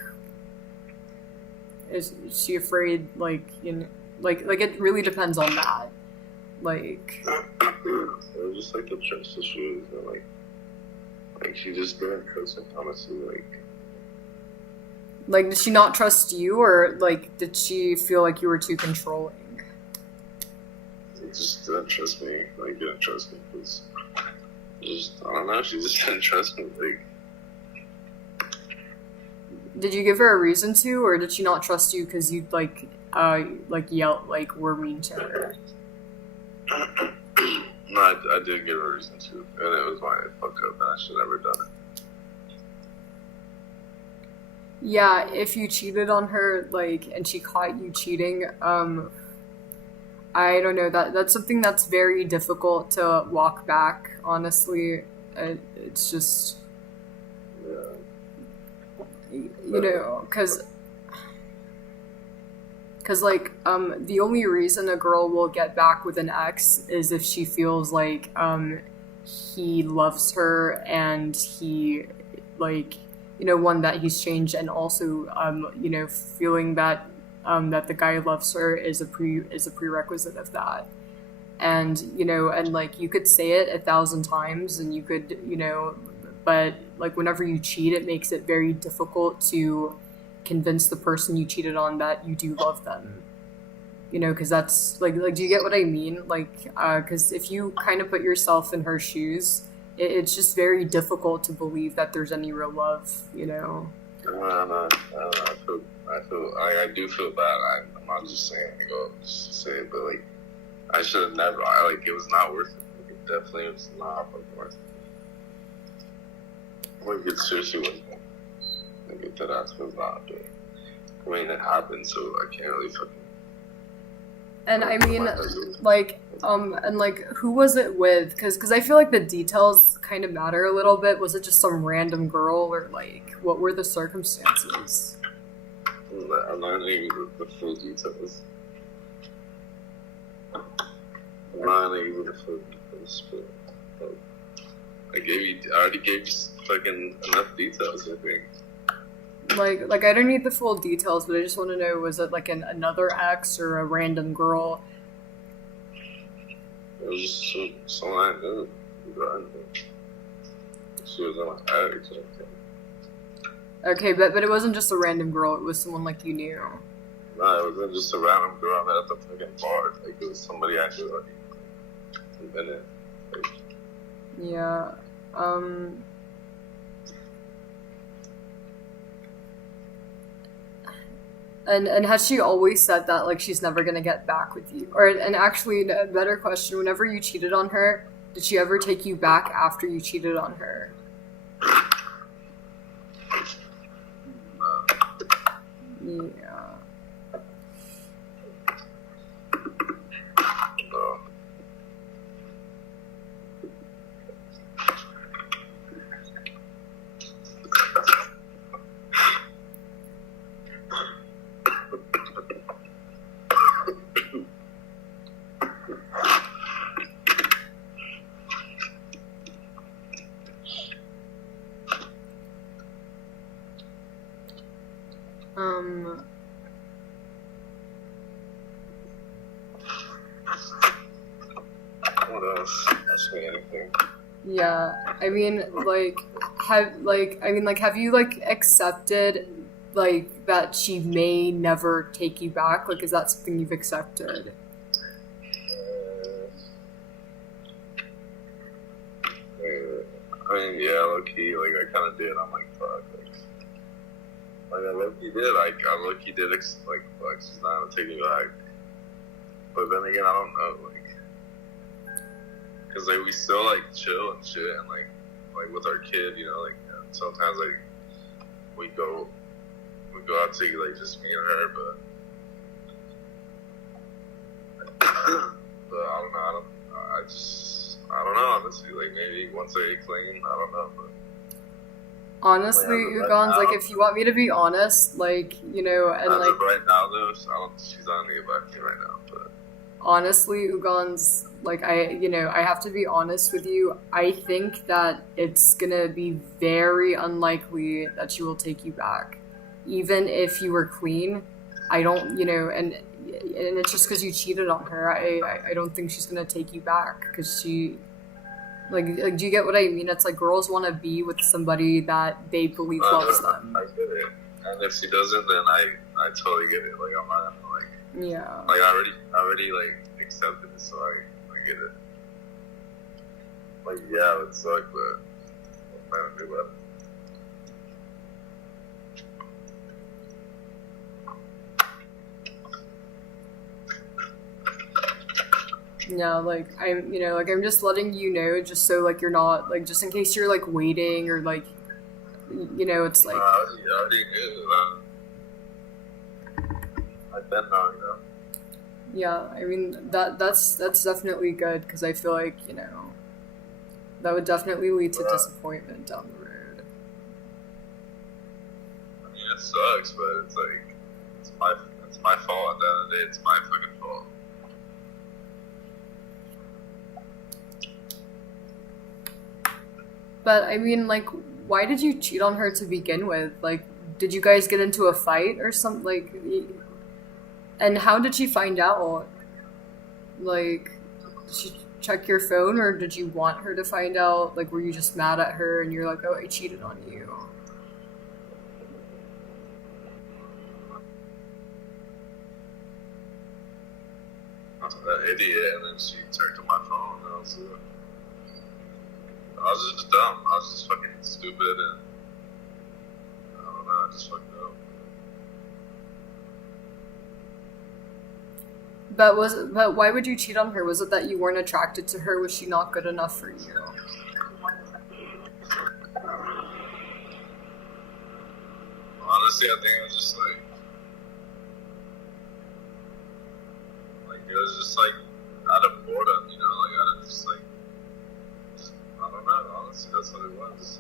is she afraid, like, you know, like it really depends on that, like It was just like the trust issues, and like she just didn't trust him, honestly. like did she not trust you, or like did she feel like you were too controlling? She just didn't trust me. Like, didn't trust me because just I don't know. She just didn't trust me. Did you give her a reason to, or did she not trust you because you like yelled, like were mean to her? No, I did give her a reason to, and it was my fuck up, and I should have never done it. Yeah, if you cheated on her, like, and she caught you cheating, I don't know, that's something that's very difficult to walk back, honestly. It's just, Yeah. you know, because like the only reason a girl will get back with an ex is if she feels like he loves her, and he, like, you know, one, that he's changed, and also you know, feeling that that the guy loves her is a prerequisite of that. And you know, and like you could say it 1,000 times, and you could, you know, but like whenever you cheat, it makes it very difficult to convince the person you cheated on that you do love them, you know, because that's like do you get what I mean? Like because if you kind of put yourself in her shoes, it's just very difficult to believe that there's any real love, you know. I do feel bad. I'm not just saying, just to say it, but like, I should have never. It was not worth it. Like, it definitely was not worth it. Like, it seriously wasn't. Like, it was not. But, I mean, it happened, so I can't really fucking. And I mean, who was it with? Because I feel like the details kind of matter a little bit. Was it just some random girl, or like, what were the circumstances? I'm not gonna give you the full details. I'm not gonna give you the full details, but I already gave you fucking enough details, I think. Like I don't need the full details, but I just want to know, was it like another ex or a random girl? It was just someone I knew. She was on my ex. Okay, but it wasn't just a random girl, it was someone like you knew. No, it wasn't just a random girl I met at the fucking bar. Like, it was somebody I knew already. And then, like, yeah. And has she always said that, like, she's never gonna get back with you? And actually, a better question, whenever you cheated on her, did she ever take you back after you cheated on her? Yeah. What else? Ask me anything. Yeah, I mean, have you, like, accepted, like, that she may never take you back? Like, is that something you've accepted? I mean, yeah, low-key, like, I kind of did. I'm like, fuck, I low-key did. I low-key did, like, she's not gonna take me back. But then again, I don't know, like, because, like, we still, like, chill and shit, and, like with our kid, you know, like, sometimes, like, we go out to, like, just me and her, but I don't know, I don't know, honestly, like, maybe once I get clean, I don't know, but honestly, Ugonz, like, if you want me to be honest, like, you know, and, like, right now, though, so she's not gonna get back to me right now, but honestly, Ugonz, like, I have to be honest with you. I think that it's gonna be very unlikely that she will take you back. Even if you were clean, I don't, and it's just because you cheated on her. I don't think she's gonna take you back, because she, like, do you get what I mean? It's like girls want to be with somebody that they believe loves them. I get it. And if she doesn't, then I totally get it. Like, I'm not gonna, like, yeah. Like, I already like, accepted it, so I get it. Like, yeah, it would suck, but what am I gonna do about it? Yeah, like, I'm just letting you know, just so, like, you're not, like, just in case you're, like, waiting, or, like, it's like... I already knew that. I've been now, you know? Yeah, I mean, that's definitely good, because I feel like, that would definitely lead to disappointment down the road. I mean, it sucks, but it's like, it's my fault. At the end of the day, it's my fucking fault. But, I mean, like, why did you cheat on her to begin with? Like, did you guys get into a fight or something? Like, and how did she find out? Like, did she check your phone, or did you want her to find out? Like, were you just mad at her and you're like, oh, I cheated on you? That idiot, and then she turned to my phone, and I was just dumb. I was just fucking stupid, and I don't know. just fucked up. But why would you cheat on her? Was it that you weren't attracted to her? Was she not good enough for you? Honestly, I think it was just like it was just like out of boredom, you know, like out of just I don't know. Honestly, that's what it was.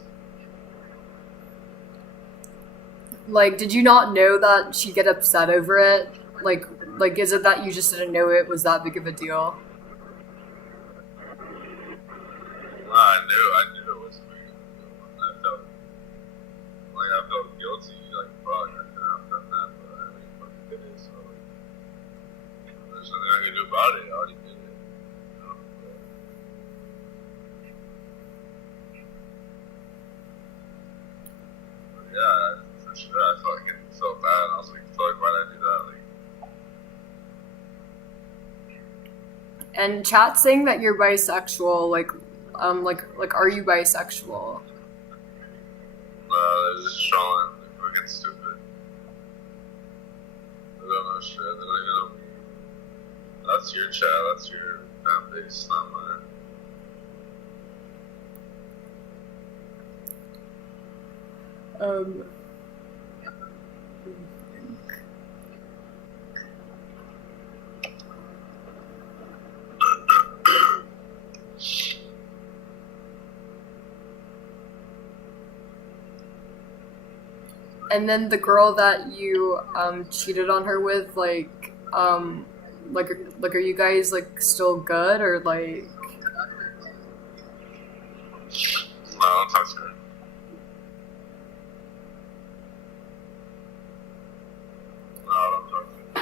Like, did you not know that she'd get upset over it? Like, is it that you just didn't know it was that big of a deal? Well, I knew it was weird. I felt guilty. Like, fuck, I could have done that, but I mean, fucking did it. So like, there's nothing I can do about it. I already did it. You know? But yeah, for sure, I fucking felt bad. I was like, fuck, why'd I do that? Like. And chat saying that you're bisexual, like, are you bisexual? They're just trolling. They're fucking stupid. They don't know shit. They don't even know me. That's your chat. That's your fan base, not mine. And then the girl that you cheated on her with, like are you guys like still good or like? No, I don't talk to her. No, I don't talk to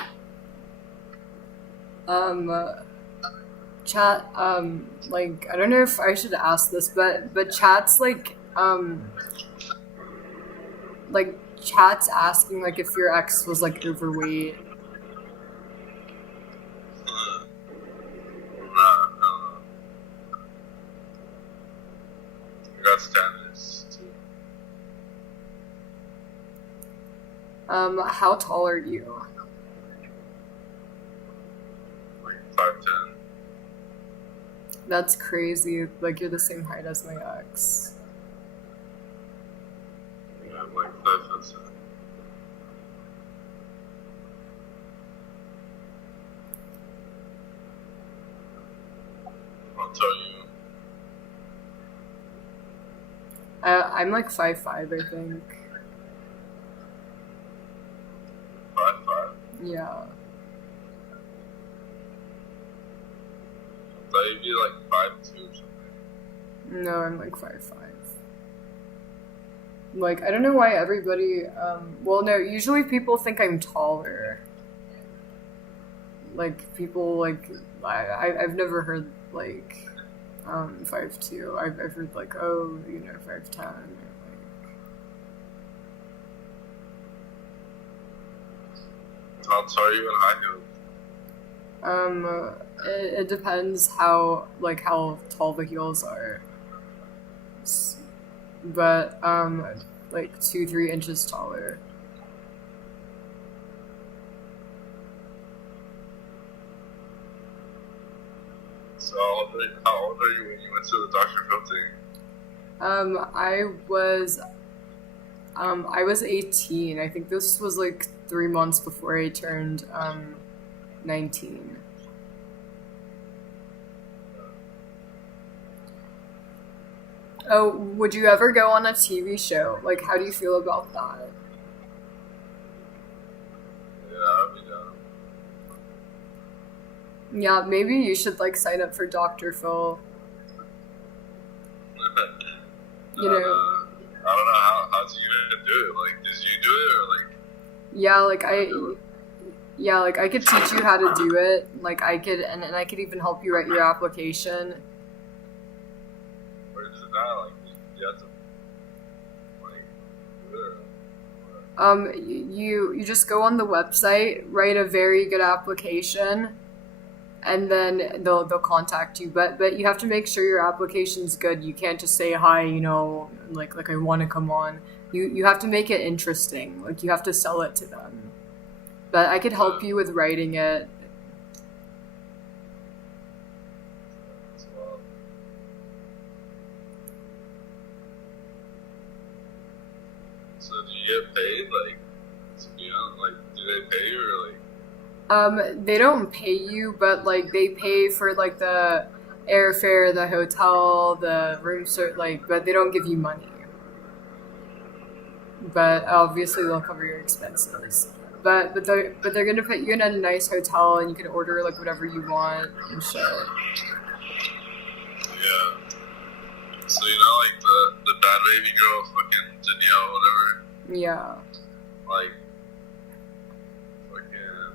her. Chat, like, I don't know if I should ask this, but chat's like chat's asking like if your ex was like overweight. No. You got standards too. How tall are you? Like 5'10". That's crazy. Like, you're the same height as my ex. Yeah, I'm like 5'7". I'll tell you. I'm like 5'5", I think. 5'5". Yeah. I thought you'd be like 5'2" or something. No, I'm like 5'5". Like, I don't know why everybody, well, no, usually people think I'm taller. Like, people, like, I've never heard, like, 5'2". I've heard, like, oh, 5'10", or, I'll tell you in high heels. it depends how tall the heels are. But, like 2-3 inches taller. So how old are you when you went to the Dr. Phil thing? I was 18. I think this was like 3 months before I turned 19. Oh, would you ever go on a TV show? Like, how do you feel about that? Yeah, I'll be down. Yeah, maybe you should like sign up for Dr. Phil. You know. I don't know how do you even do it? Like, did you do it or like? Yeah, like I could teach you how to do it. Like I could, and I could even help you write your application. Where is it now? Like, you have to like do it. You just go on the website, write a very good application, and then they'll contact you. But you have to make sure your application's good. You can't just say hi, like I want to come on. You have to make it interesting. Like, you have to sell it to them. But I could help you with writing it. Well, so do you get paid? Like, to be honest, like, do they pay you or like? They don't pay you, but like they pay for like the airfare, the hotel, the room like, but they don't give you money. But obviously they'll cover your expenses. But they're gonna put you in a nice hotel and you can order like whatever you want and shit. Yeah. So you know, like the bad baby girl, fucking Danielle, whatever. Yeah. Like, fucking.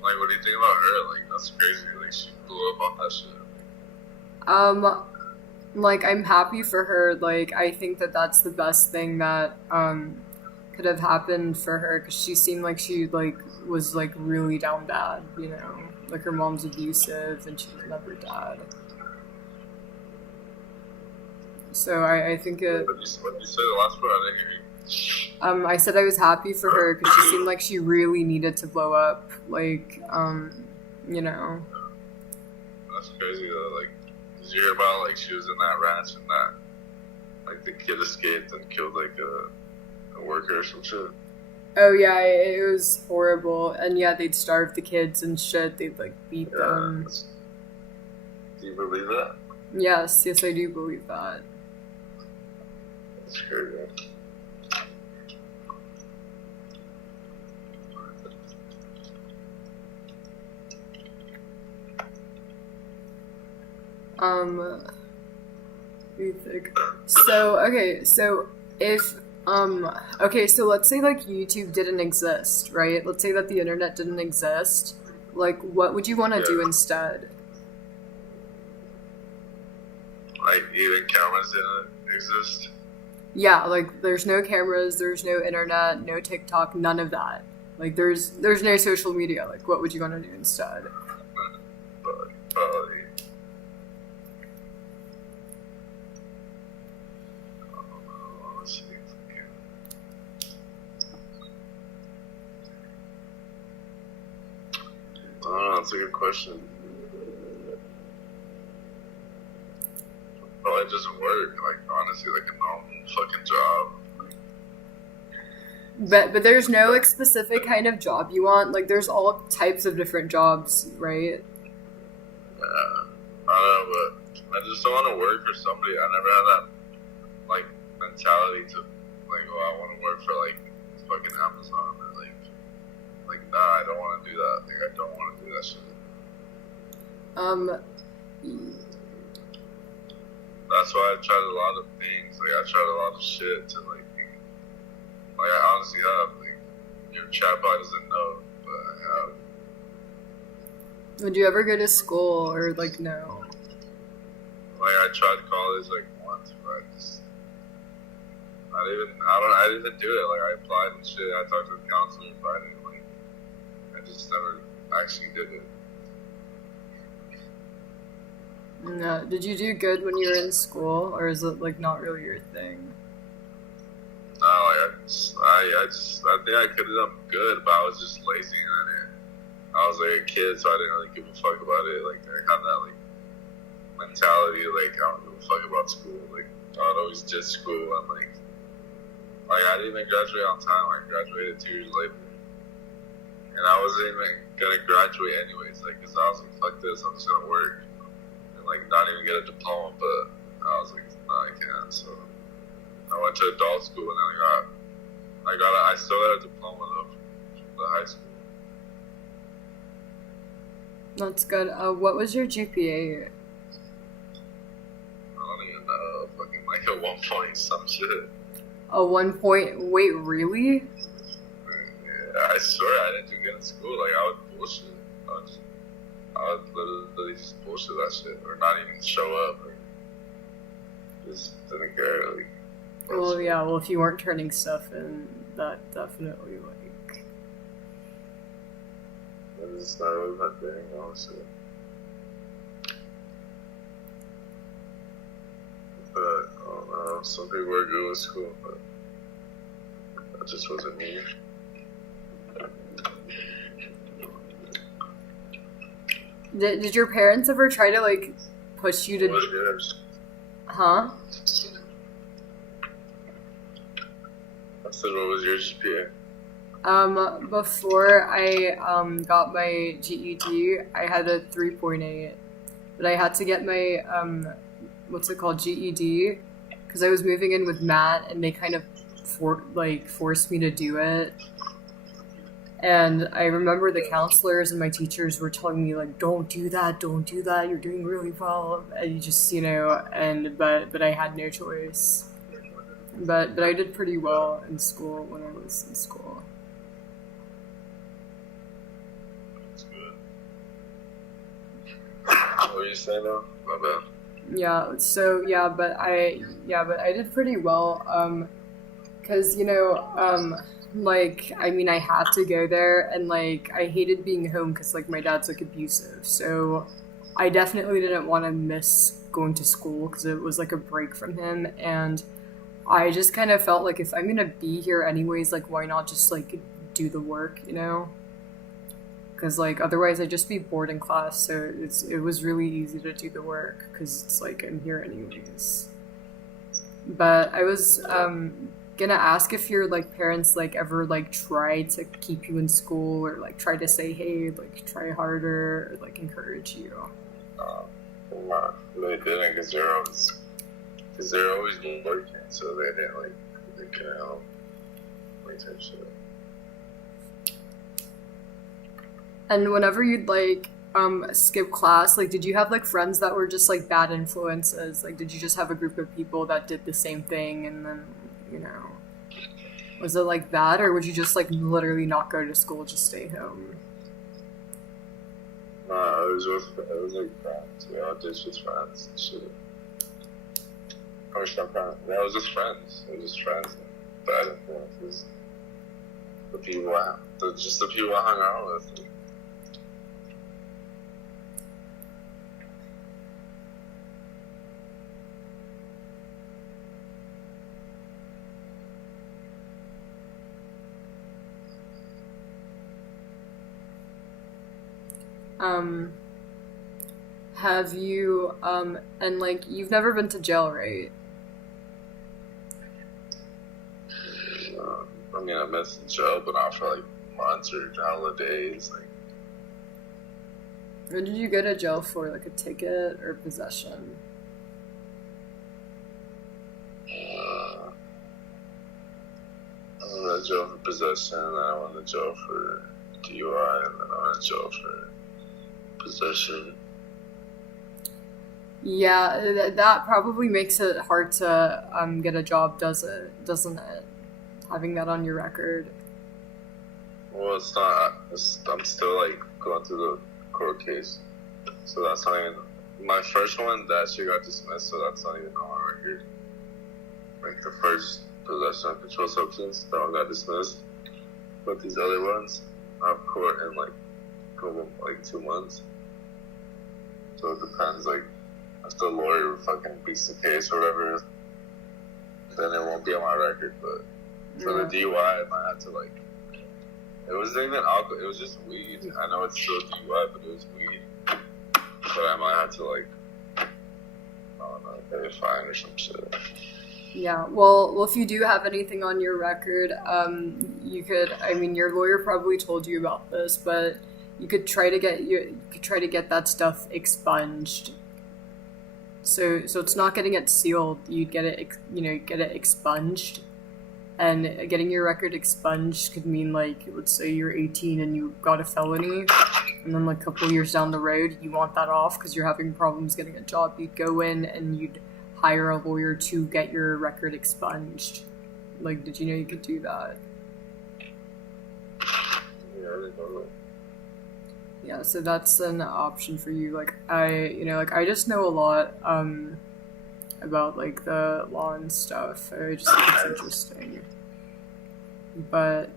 Like, what do you think about her? Like, that's crazy. Like, she blew up on that shit. Like I'm happy for her. Like I think that that's the best thing that could have happened for her because she seemed like she like was like really down bad. You know, like her mom's abusive and she was never dad. So I think it. What did you say the last part? I didn't hear you. I said I was happy for her because she seemed like she really needed to blow up. Like, you know. That's crazy though. Like, did you hear about like she was in that ranch and that like the kid escaped and killed like a worker or some shit? Oh yeah, it was horrible. And yeah, they'd starve the kids and shit. They'd like beat them. Do you believe that? Yes, I do believe that. That's crazy. What do you think? So okay, so if okay, so let's say like YouTube didn't exist, right? Let's say that the internet didn't exist. Like, what would you want to do instead? Like, even cameras didn't exist? Yeah, like there's no cameras, there's no internet, no TikTok, none of that. Like there's no social media. Like what would you want to do instead? Probably. I don't know, that's a good question. Probably just work, like honestly, like a normal fucking job. But there's no like specific kind of job you want. Like there's all types of different jobs, right? Yeah, I don't know, but I just don't want to work for somebody. I never had that like mentality to like, oh, I want to work for like fucking Amazon or like nah, I don't want to do that. Like I don't want to do that shit. That's why I tried a lot of things. Like I tried a lot of shit to like I honestly have. Like your chatbot doesn't know, but I have. Would you ever go to school or like no? Like I tried college like once, but I didn't even do it. Like I applied and shit. I talked to the counselor, but I didn't like. I just never actually did it. No. Did you do good when you were in school, or is it like not really your thing? No, like I think I could have done good, but I was just lazy and I was like a kid, so I didn't really give a fuck about it. Like I had that like mentality, like I don't give a fuck about school. Like I would always ditch school and like I didn't even graduate on time. I graduated 2 years later, and I wasn't even gonna graduate anyways. Like, cause I was like, fuck this, I'm just gonna work and like not even get a diploma. But I was like, no, I can't. So I went to adult school and then I still got a diploma though from the high school. That's good. What was your GPA? I don't even know, fucking like at 1 point some shit. A 1 point. Wait, really? Yeah, I swear I didn't do good in school. Like I would bullshit. I would literally just bullshit that shit, or not even show up, or just didn't care. Like, well, yeah. Well, if you weren't turning stuff in, that definitely like. It's not really my thing, honestly. But I don't know. some people are good with school, but that just wasn't me. Did your parents ever try to like push you to? Huh? I said, what was your GPA? Before I got my GED, I had a 3.8, but I had to get my what's it called, GED, because I was moving in with Matt, and they kind of forced me to do it. And I remember the counselors and my teachers were telling me like, don't do that, you're doing really well. And you just, but I had no choice. But I did pretty well in school when I was in school. That's good. What were you saying though? My bad. Yeah, so but I did pretty well. 'Cause I had to go there, and like I hated being home because like my dad's like abusive, so I definitely didn't want to miss going to school because it was like a break from him, and I just kind of felt like if I'm gonna be here anyways, like why not just like do the work, because like otherwise I'd just be bored in class. So it was really easy to do the work because it's like I'm here anyways. But I was gonna ask if your like parents like ever like try to keep you in school, or like try to say, hey, like try harder, or like encourage you. No, they didn't, because they're always working, so they didn't like they couldn't help like type shit. And whenever you'd like skip class, like did you have like friends that were just like bad influences? Like did you just have a group of people that did the same thing, and then was it like that, or would you just like literally not go to school, just stay home? No, it was like friends. We all did with friends and shit. Or sometimes, it was just friends. It was just friends. Bad influences. The people I hung out with. Have you, and like, you've never been to jail, right? I mean, I've been to jail, but not for like months or holidays. Like, what did you go to jail for? Like a ticket or possession? I went to jail for possession, and then I went to jail for DUI, and then I went to jail for possession. Yeah, that probably makes it hard to get a job, doesn't it? Having that on your record. Well, it's not. I'm still like going through the court case, so that's not even my first one. That shit got dismissed, so that's not even on my record. Like the first possession of controlled substance, that one got dismissed, but these other ones, I have court in like 2 months. So it depends, like, if the lawyer fucking beats the case or whatever, then it won't be on my record. But for the DUI, I might have to, like, it wasn't even alcohol, it was just weed. I know it's still DUI, but it was weed. But I might have to, like, I don't know, pay a fine or some shit. Yeah, well, if you do have anything on your record, you could, your lawyer probably told you about this, but you could try to get that stuff expunged. So it's not getting it sealed. You'd get it, get it expunged, and getting your record expunged could mean like, let's say you're 18 and you got a felony, and then like a couple years down the road you want that off because you're having problems getting a job. You'd go in and you'd hire a lawyer to get your record expunged. Like, did you know you could do that? Yeah, I didn't know that. Yeah, so that's an option for you. Like, I just know a lot about like the law and stuff. I just think it's interesting. But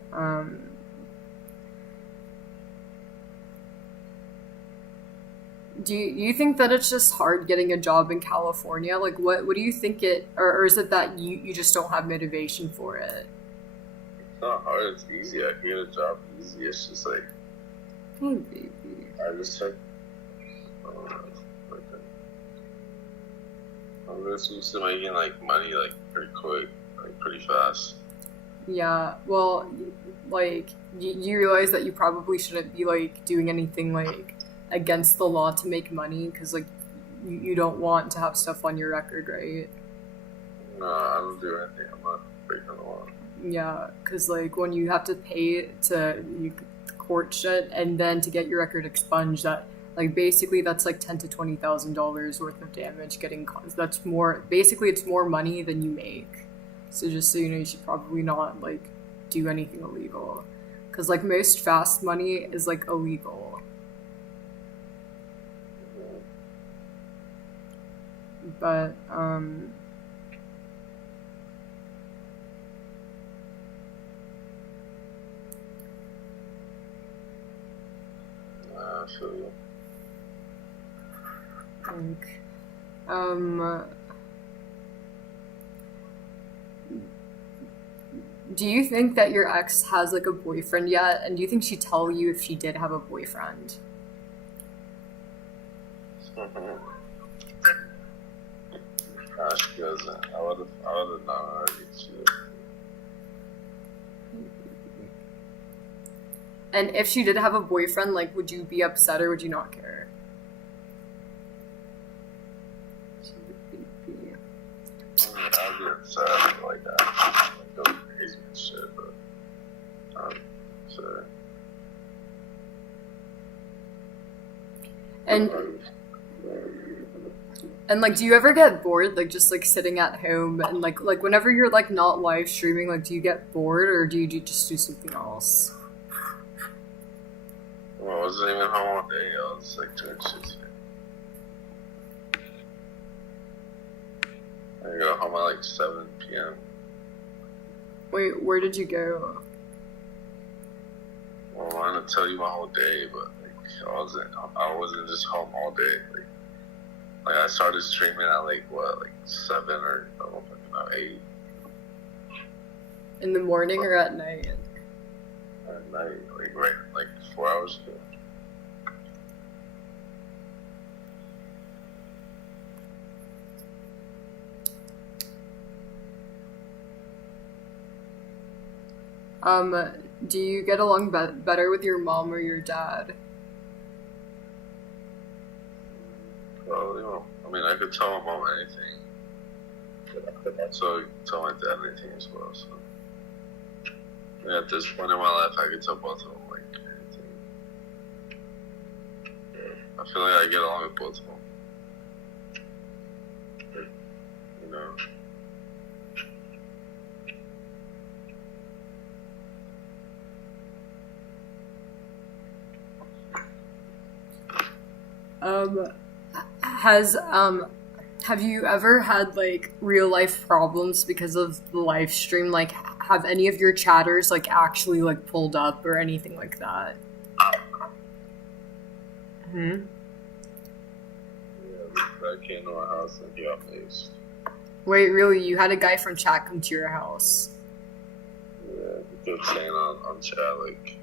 Do you think that it's just hard getting a job in California? Like, what do you think or is it that you just don't have motivation for it? It's not hard. It's easy. I can get a job easy. It's just like Oh, baby. I just check. Like, I'm just used to making like money like pretty quick, like pretty fast. Yeah, well, like, you realize that you probably shouldn't be, like, doing anything, like, against the law to make money, because, like, you don't want to have stuff on your record, right? No, I don't do anything. I'm not breaking the law. Yeah, because, like, when you have to pay to court shit, and then to get your record expunged, that, like, basically that's, like, $10,000 to $20,000 worth of damage getting caused. That's more, basically it's more money than you make. So just so you know, you should probably not, like, do anything illegal. Because, like, most fast money is, like, illegal. But, I feel you. like, um... do you think that your ex has, like, a boyfriend yet? And do you think she'd tell you if she did have a boyfriend? She doesn't. I would have known already. And if she did have a boyfriend, like, would you be upset or would you not care? I'd be upset like that. Like, go crazy and shit, but so. And like, do you ever get bored, like, just like sitting at home and like whenever you're like not live streaming, like, do you get bored or do you just do something else? Well, I wasn't even home all day. I was like doing shit. I got home at like 7 p.m. Wait, where did you go? Well, I'm gonna tell you my whole day, but like I wasn't just home all day. Like I started streaming at like 7 or I don't fucking know 8 In the morning or at night? at night, like 4 hours ago. Do you get along better with your mom or your dad? Well, you know, I mean, I could tell my mom anything, but I could also tell my dad anything as well. So, yeah, at this point in my life, I could tell both of them like anything. I feel like I get along with both of them. You know. Have you ever had like real life problems because of the live stream? Like, have any of your chatters like actually like pulled up or anything like that? Yeah, this guy came to my house and he got maced. Wait, really? You had a guy from chat come to your house? Yeah, he kept saying on chat, like,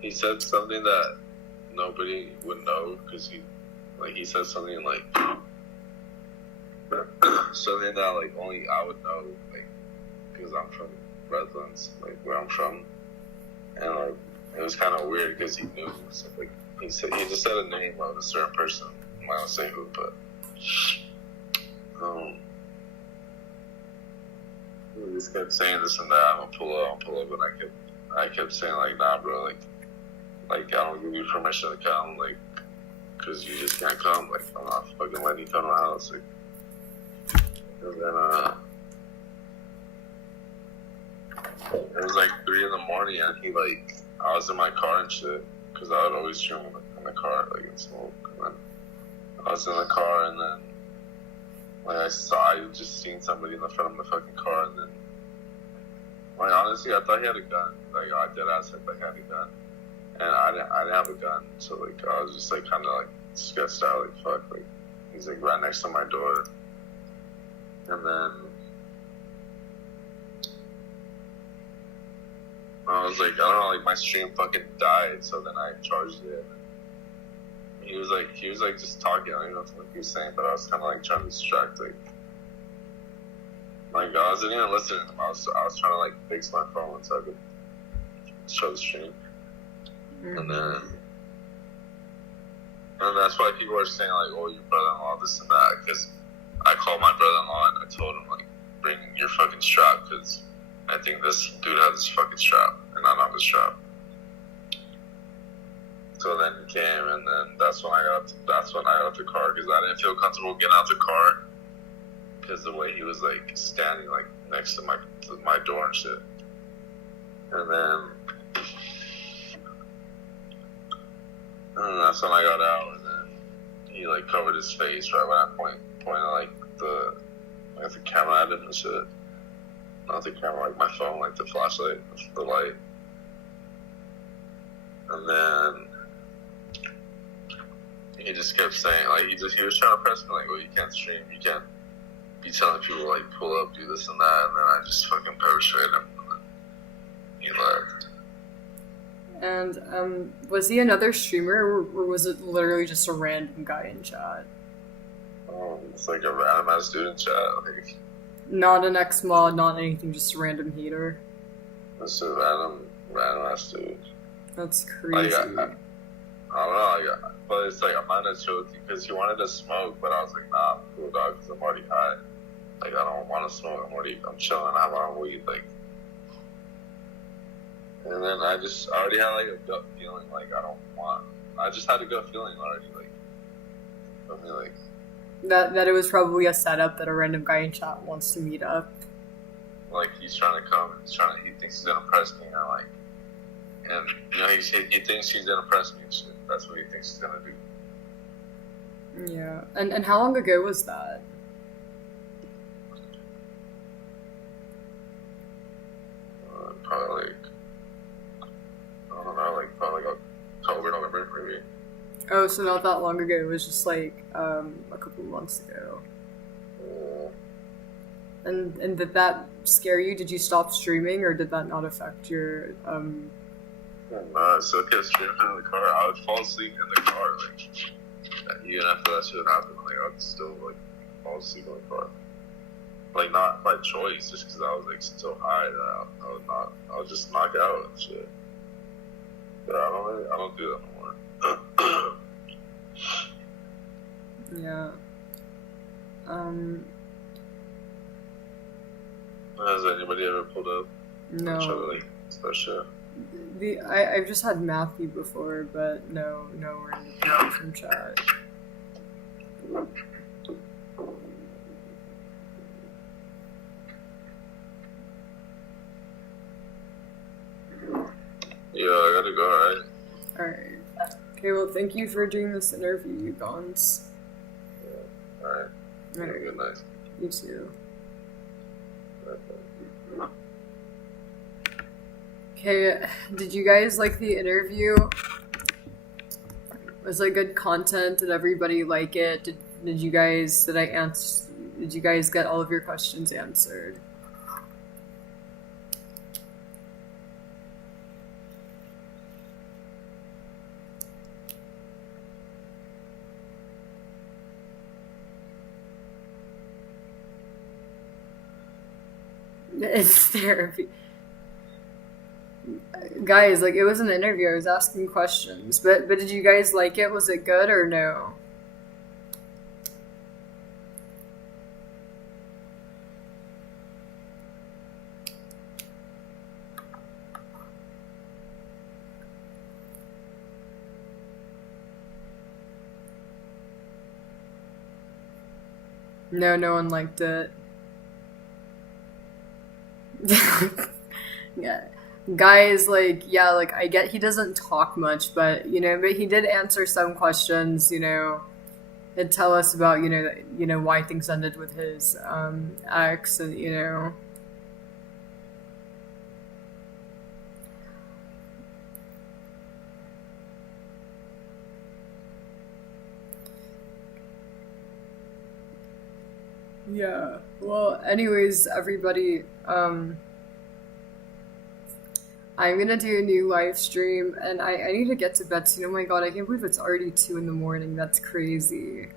he said something that nobody would know because he said something like something that like only I would know, like, because I'm from Redlands, like where I'm from, and like it was kind of weird because he knew, so, like he just said a name of a certain person. I'm not gonna say who, but he just kept saying this and that. I'm gonna pull up, and I kept saying like, nah, bro, like I don't give you permission to come, like, because you just can't come, like, I'm not fucking letting you come to my house, like, and then, it was like 3 in the morning, and he, like, I was in my car and shit, because I would always stream in the car, like, and smoke, and then I was in the car, and then, like, I just seen somebody in the front of the fucking car, and then, like, honestly, I thought he had a gun, like, I dead ass thought he had a gun. and I didn't have a gun, so like I was just like kind of like sketched out, like fuck, like he's like right next to my door, and then I was like, I don't know, like my stream fucking died, so then I charged it. He was like just talking. I don't know what he was saying, but I was kind of like trying to distract, like I wasn't even listening to him. I was trying to like fix my phone so I could show the stream, and that's why people are saying like, oh, your brother-in-law, this and that, because I called my brother-in-law and I told him like, bring your fucking strap, because I think this dude has this fucking strap, and I don't have a strap. So then he came, and then that's when I got the car, because I didn't feel comfortable getting out the car, because the way he was like standing like next to my door and shit. And that's when I got out, and then he like covered his face right when I pointed like the camera at him and shit. Not the camera, like my phone, like the flashlight, the light. And then he just kept saying, like, he was trying to press me, like, well, you can't stream, you can't be telling people, like, pull up, do this and that. And then I just fucking pepper sprayed him, and then he left. And was he another streamer, or was it literally just a random guy in chat? It's like a random ass dude in chat. Like, not an ex-mod, not anything, just a random hater. It's a random ass dude. That's crazy. Like, I don't know, but it's like, I'm not gonna chill with you, because he wanted to smoke, but I was like, nah, I'm cool, dog, because I'm already high. Like, I don't want to smoke, I'm chilling, I have my own weed, like. And then I already had like a gut feeling, like I just had a gut feeling already, like, I mean, like. That it was probably a setup that a random guy in chat wants to meet up. Like, he's trying to come, he thinks he's gonna impress me, and you know, he thinks he's gonna impress me and shit. That's what he thinks he's gonna do. Yeah, and how long ago was that? Probably like, I don't know, like probably like October, November, maybe. Oh, so not that long ago. It was just like a couple months ago. Yeah. And did that scare you? Did you stop streaming, or did that not affect your No, so I kept streaming in the car. I would fall asleep in the car, like, even after that shit happened, like, I would still, like, fall asleep in the car. Like, not by choice, just because I was, like, so high that I would just knock out and shit. But I don't do that no more. Yeah. Has anybody ever pulled up? No. Try to, like, start shit? I've just had Matthew before, but no random people from chat. Yeah, I gotta go, Alright. Okay, well, thank you for doing this interview, Ugonz. Yeah, alright. Have a good night. You too. Okay, did you guys like the interview? Was it good content? Did everybody like it? Did you guys get all of your questions answered? It's therapy. Guys, like, it was an interview. I was asking questions. But did you guys like it? Was it good or no? No one liked it. Yeah. Guys, like, yeah, like, I get he doesn't talk much, but he did answer some questions, and tell us about, why things ended with his ex, and, Yeah. Well, anyways, everybody, I'm gonna do a new live stream and I need to get to bed soon. Oh my god, I can't believe it's already 2 in the morning. That's crazy.